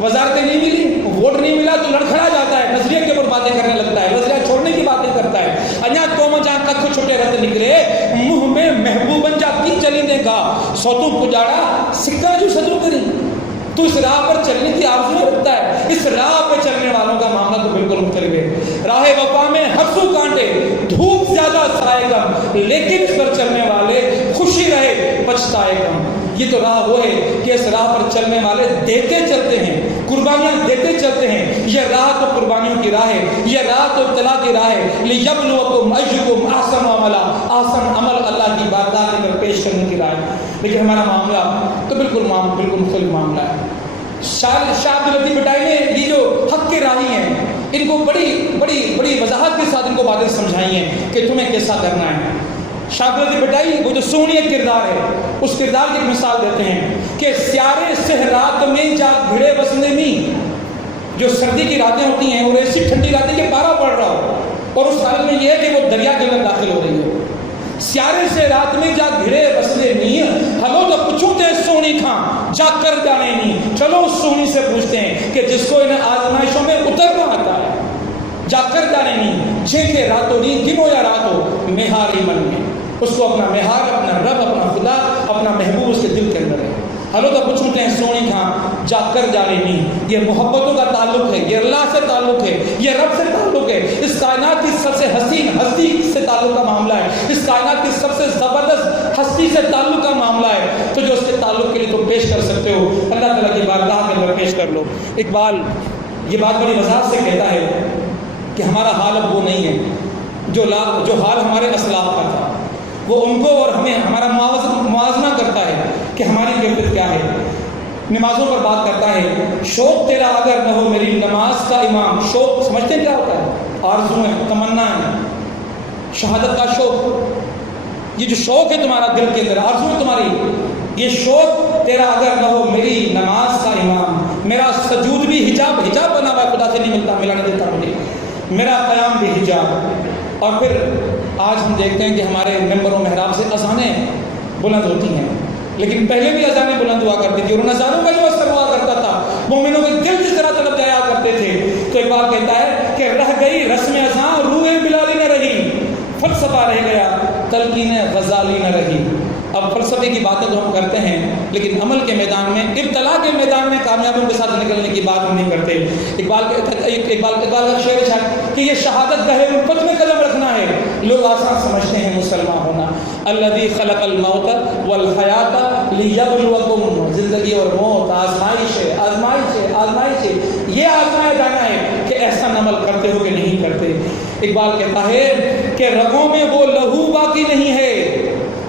وزارتیں نہیں ملی, ووٹ نہیں ملا تو لڑکھڑا جاتا ہے, نظریے کے اوپر باتیں کرنے لگتا ہے, نظریہ چھوڑنے کی باتیں کرتا ہے. انیا تو مجھا کچھ چھوٹے رت نکلے منہ میں محبوبن جاتی چلی دے گا سوتو پجاڑا سکہ جو صدر کری. تو اس راہ پر چلنے کی آرزو رکھتا ہے. اس راہ پہ چلنے والوں کا معاملہ تو بالکل مختلف ہے. راہ وفا میں ہر سو کانٹے, دھوپ زیادہ سائے کم, لیکن اس پر چلنے والے خوشی رہے پچھتائے کم. یہ تو راہ وہ ہے کہ اس راہ پر چلنے والے دیتے چلتے ہیں, قربانیاں دیتے چلتے ہیں. یہ راہ تو قربانیوں کی راہ ہے, یہ راہ تو ابتلا کی راہ ہے. لِيَبْلُوَكُمْ أَيُّكُمْ أَحْسَنُ عَمَلًا, آسان عمل اللہ کی بارگاہ کے اندر پیش کرنے کی راہ ہے. لیکن ہمارا معاملہ تو بالکل مختلف معاملہ ہے. شاہ عبد اللطیف بٹائی نے یہ جو حق کے راہی ہیں ان کو بڑی وضاحت کے ساتھ ان کو باتیں سمجھائی ہیں کہ تمہیں کیسا کرنا ہے. شاہ عبد اللطیف بٹائی وہ جو سونیت کردار ہے اس کردار کی ایک مثال دیتے ہیں کہ سیارے صحرات میں جا بھڑے بسنے میں, جو سردی کی راتیں ہوتی ہیں اور ایسی ٹھنڈی راتیں کہ پارا پڑ رہا ہو اور اس حالت میں یہ ہے کہ وہ دریا کے اندر داخل ہو رہی ہے. سیارے سے رات میں جا گھڑے بسنے نہیں ہلو تو پوچھتے سونی کھاں جا کر جانے نہیں. چلو اس سونی سے پوچھتے ہیں کہ جس کو انہیں آزمائشوں میں اترنا آتا ہے جا کر جانے نہیں. جھینکے راتوں نہیں دنوں یا راتوں مہاری من میں, اس کو اپنا مہار, اپنا رب, اپنا خدا, اپنا محبوب اس کے دل کے اندر ہے. ہلو تو پوچھتے ہیں سونی کھاں جا کر جانے نہیں. یہ محبتوں کا تعلق ہے, یہ اللہ سے تعلق ہے, یہ رب سے تعلق ہے. اس کائنات کی سب سے حسین ہستی سے تعلق کا معاملہ ہے, اس کائنات کی سب سے زبردست ہستی سے تعلق کا معاملہ ہے. تو جو اس کے تعلق کے لیے تم پیش کر سکتے ہو اللہ تعالیٰ کی بارگاہ کے اندر پیش کر لو. اقبال یہ بات بڑی وضاحت سے کہتا ہے کہ ہمارا حال اب وہ نہیں ہے جو حال ہمارے اسلاف کا تھا. وہ ان کو اور ہمیں ہمارا موازنہ کرتا ہے کہ ہماری کیفیت کیا ہے. نمازوں پر بات کرتا ہے, شوق تیرا اگر نہ ہو میری نماز کا امام. شوق سمجھتے ہیں کیا ہوتا ہے؟ آرزو ہے, تمنا ہے, شہادت کا شوق. یہ جو شوق ہے تمہارا دل کے اندر, آرزو ہے تمہاری, یہ شوق تیرا اگر نہ ہو میری نماز کا امام. میرا سجود بھی حجاب بنا ہوا, خدا سے نہیں ملتا, ملا نہیں دیتا مجھے. میرا قیام بھی حجاب. اور پھر آج ہم دیکھتے ہیں کہ ہمارے ممبر و محراب سے اذانیں بلند ہوتی ہیں, لیکن پہلے بھی اذانیں بلند ہوا کرتی تھی اور ان اذانوں کا جو اثر ہوا کرتا تھا مومنوں کے دل جس طرح طلب جایا کرتے تھے. تو ایک بار کہتا ہے کہ رہ گئی رسم اذاں روح بلالی نہ رہی, فلسفہ رہ گیا تلقین غزالی نہ رہی. اب فلسفے کی باتیں تو ہم کرتے ہیں لیکن عمل کے میدان میں, ابتلا کے میدان میں کامیابیوں کے ساتھ نکلنے کی بات ہم نہیں کرتے. اقبال کا شعر ہے کہ یہ شہادت گہے الفت میں قدم رکھنا ہے. لوگ آسان سمجھتے ہیں مسلمان ہونا. الذی خلق الموت والحیات لیبلوکم, زندگی اور موت آزمائش ہے, آزمائش ہے. یہ آزمایا جانا ہے کہ ایسا عمل کرتے ہو کہ نہیں کرتے. اقبال کہتا ہے کہ رگوں میں وہ لہو باقی نہیں ہے,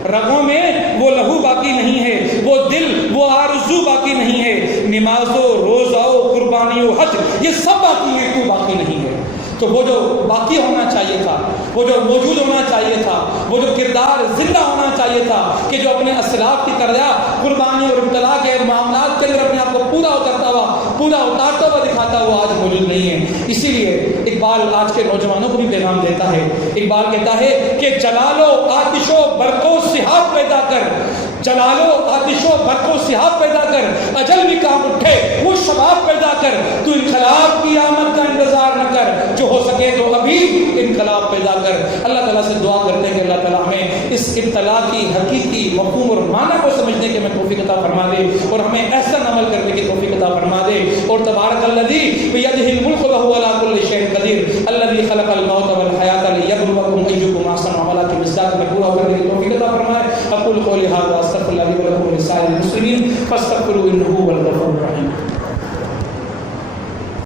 رگوں میں وہ لہو باقی نہیں ہے, وہ دل وہ آرزو باقی نہیں ہے. نمازوں روزوں قربانیوں حج یہ سب باقی ہے, تو باقی نہیں ہے. تو وہ جو باقی ہونا چاہیے تھا, وہ جو موجود ہونا چاہیے تھا, وہ جو کردار زندہ ہونا چاہیے تھا کہ جو اپنے اسلاف کی طرح قربانی اور ابتلا کے معاملات کے اندر اپنے آپ کو پورا اتارتا ہوا دکھاتا ہوا آج موجود نہیں ہے. اسی لیے اقبال آج کے نوجوانوں کو بھی پیغام دیتا ہے. اقبال کہتا ہے کہ جلالو آتش و برقو سحاب پیدا کر, جلالو آتش و برقو سحاب پیدا کر, اجل بھی کام اٹھے وہ شباب پیدا کر. تو انقلاب کی آمد کا انتظار نہ کر, جو ہو سکے تو ابھی انقلاب پیدا کر. اللہ تعالیٰ سے دعا کرتے ہیں کہ اللہ تعالیٰ ہمیں اس ابتلا کی حقیقی مفہوم اور معنی کو سمجھنے کے ہمیں توفیق عطا فرما دے اور ہمیں ایسا عمل کرنے کی توفیق عطا فرما دے. اور تبارک الذی بیدہ الملک وہو علی کل شیء قدیر, الذی خلق الموت والحیات لیبلوکم ایکم احسن عملا کی مصداق میں پورا کرنے کی توفیق عطا فرمائے. اقول قولی ھذا واستغفر اللہ لی ولکم ولسائر المسلمین فاستغفروہ انہ هو الغفور الرحیم.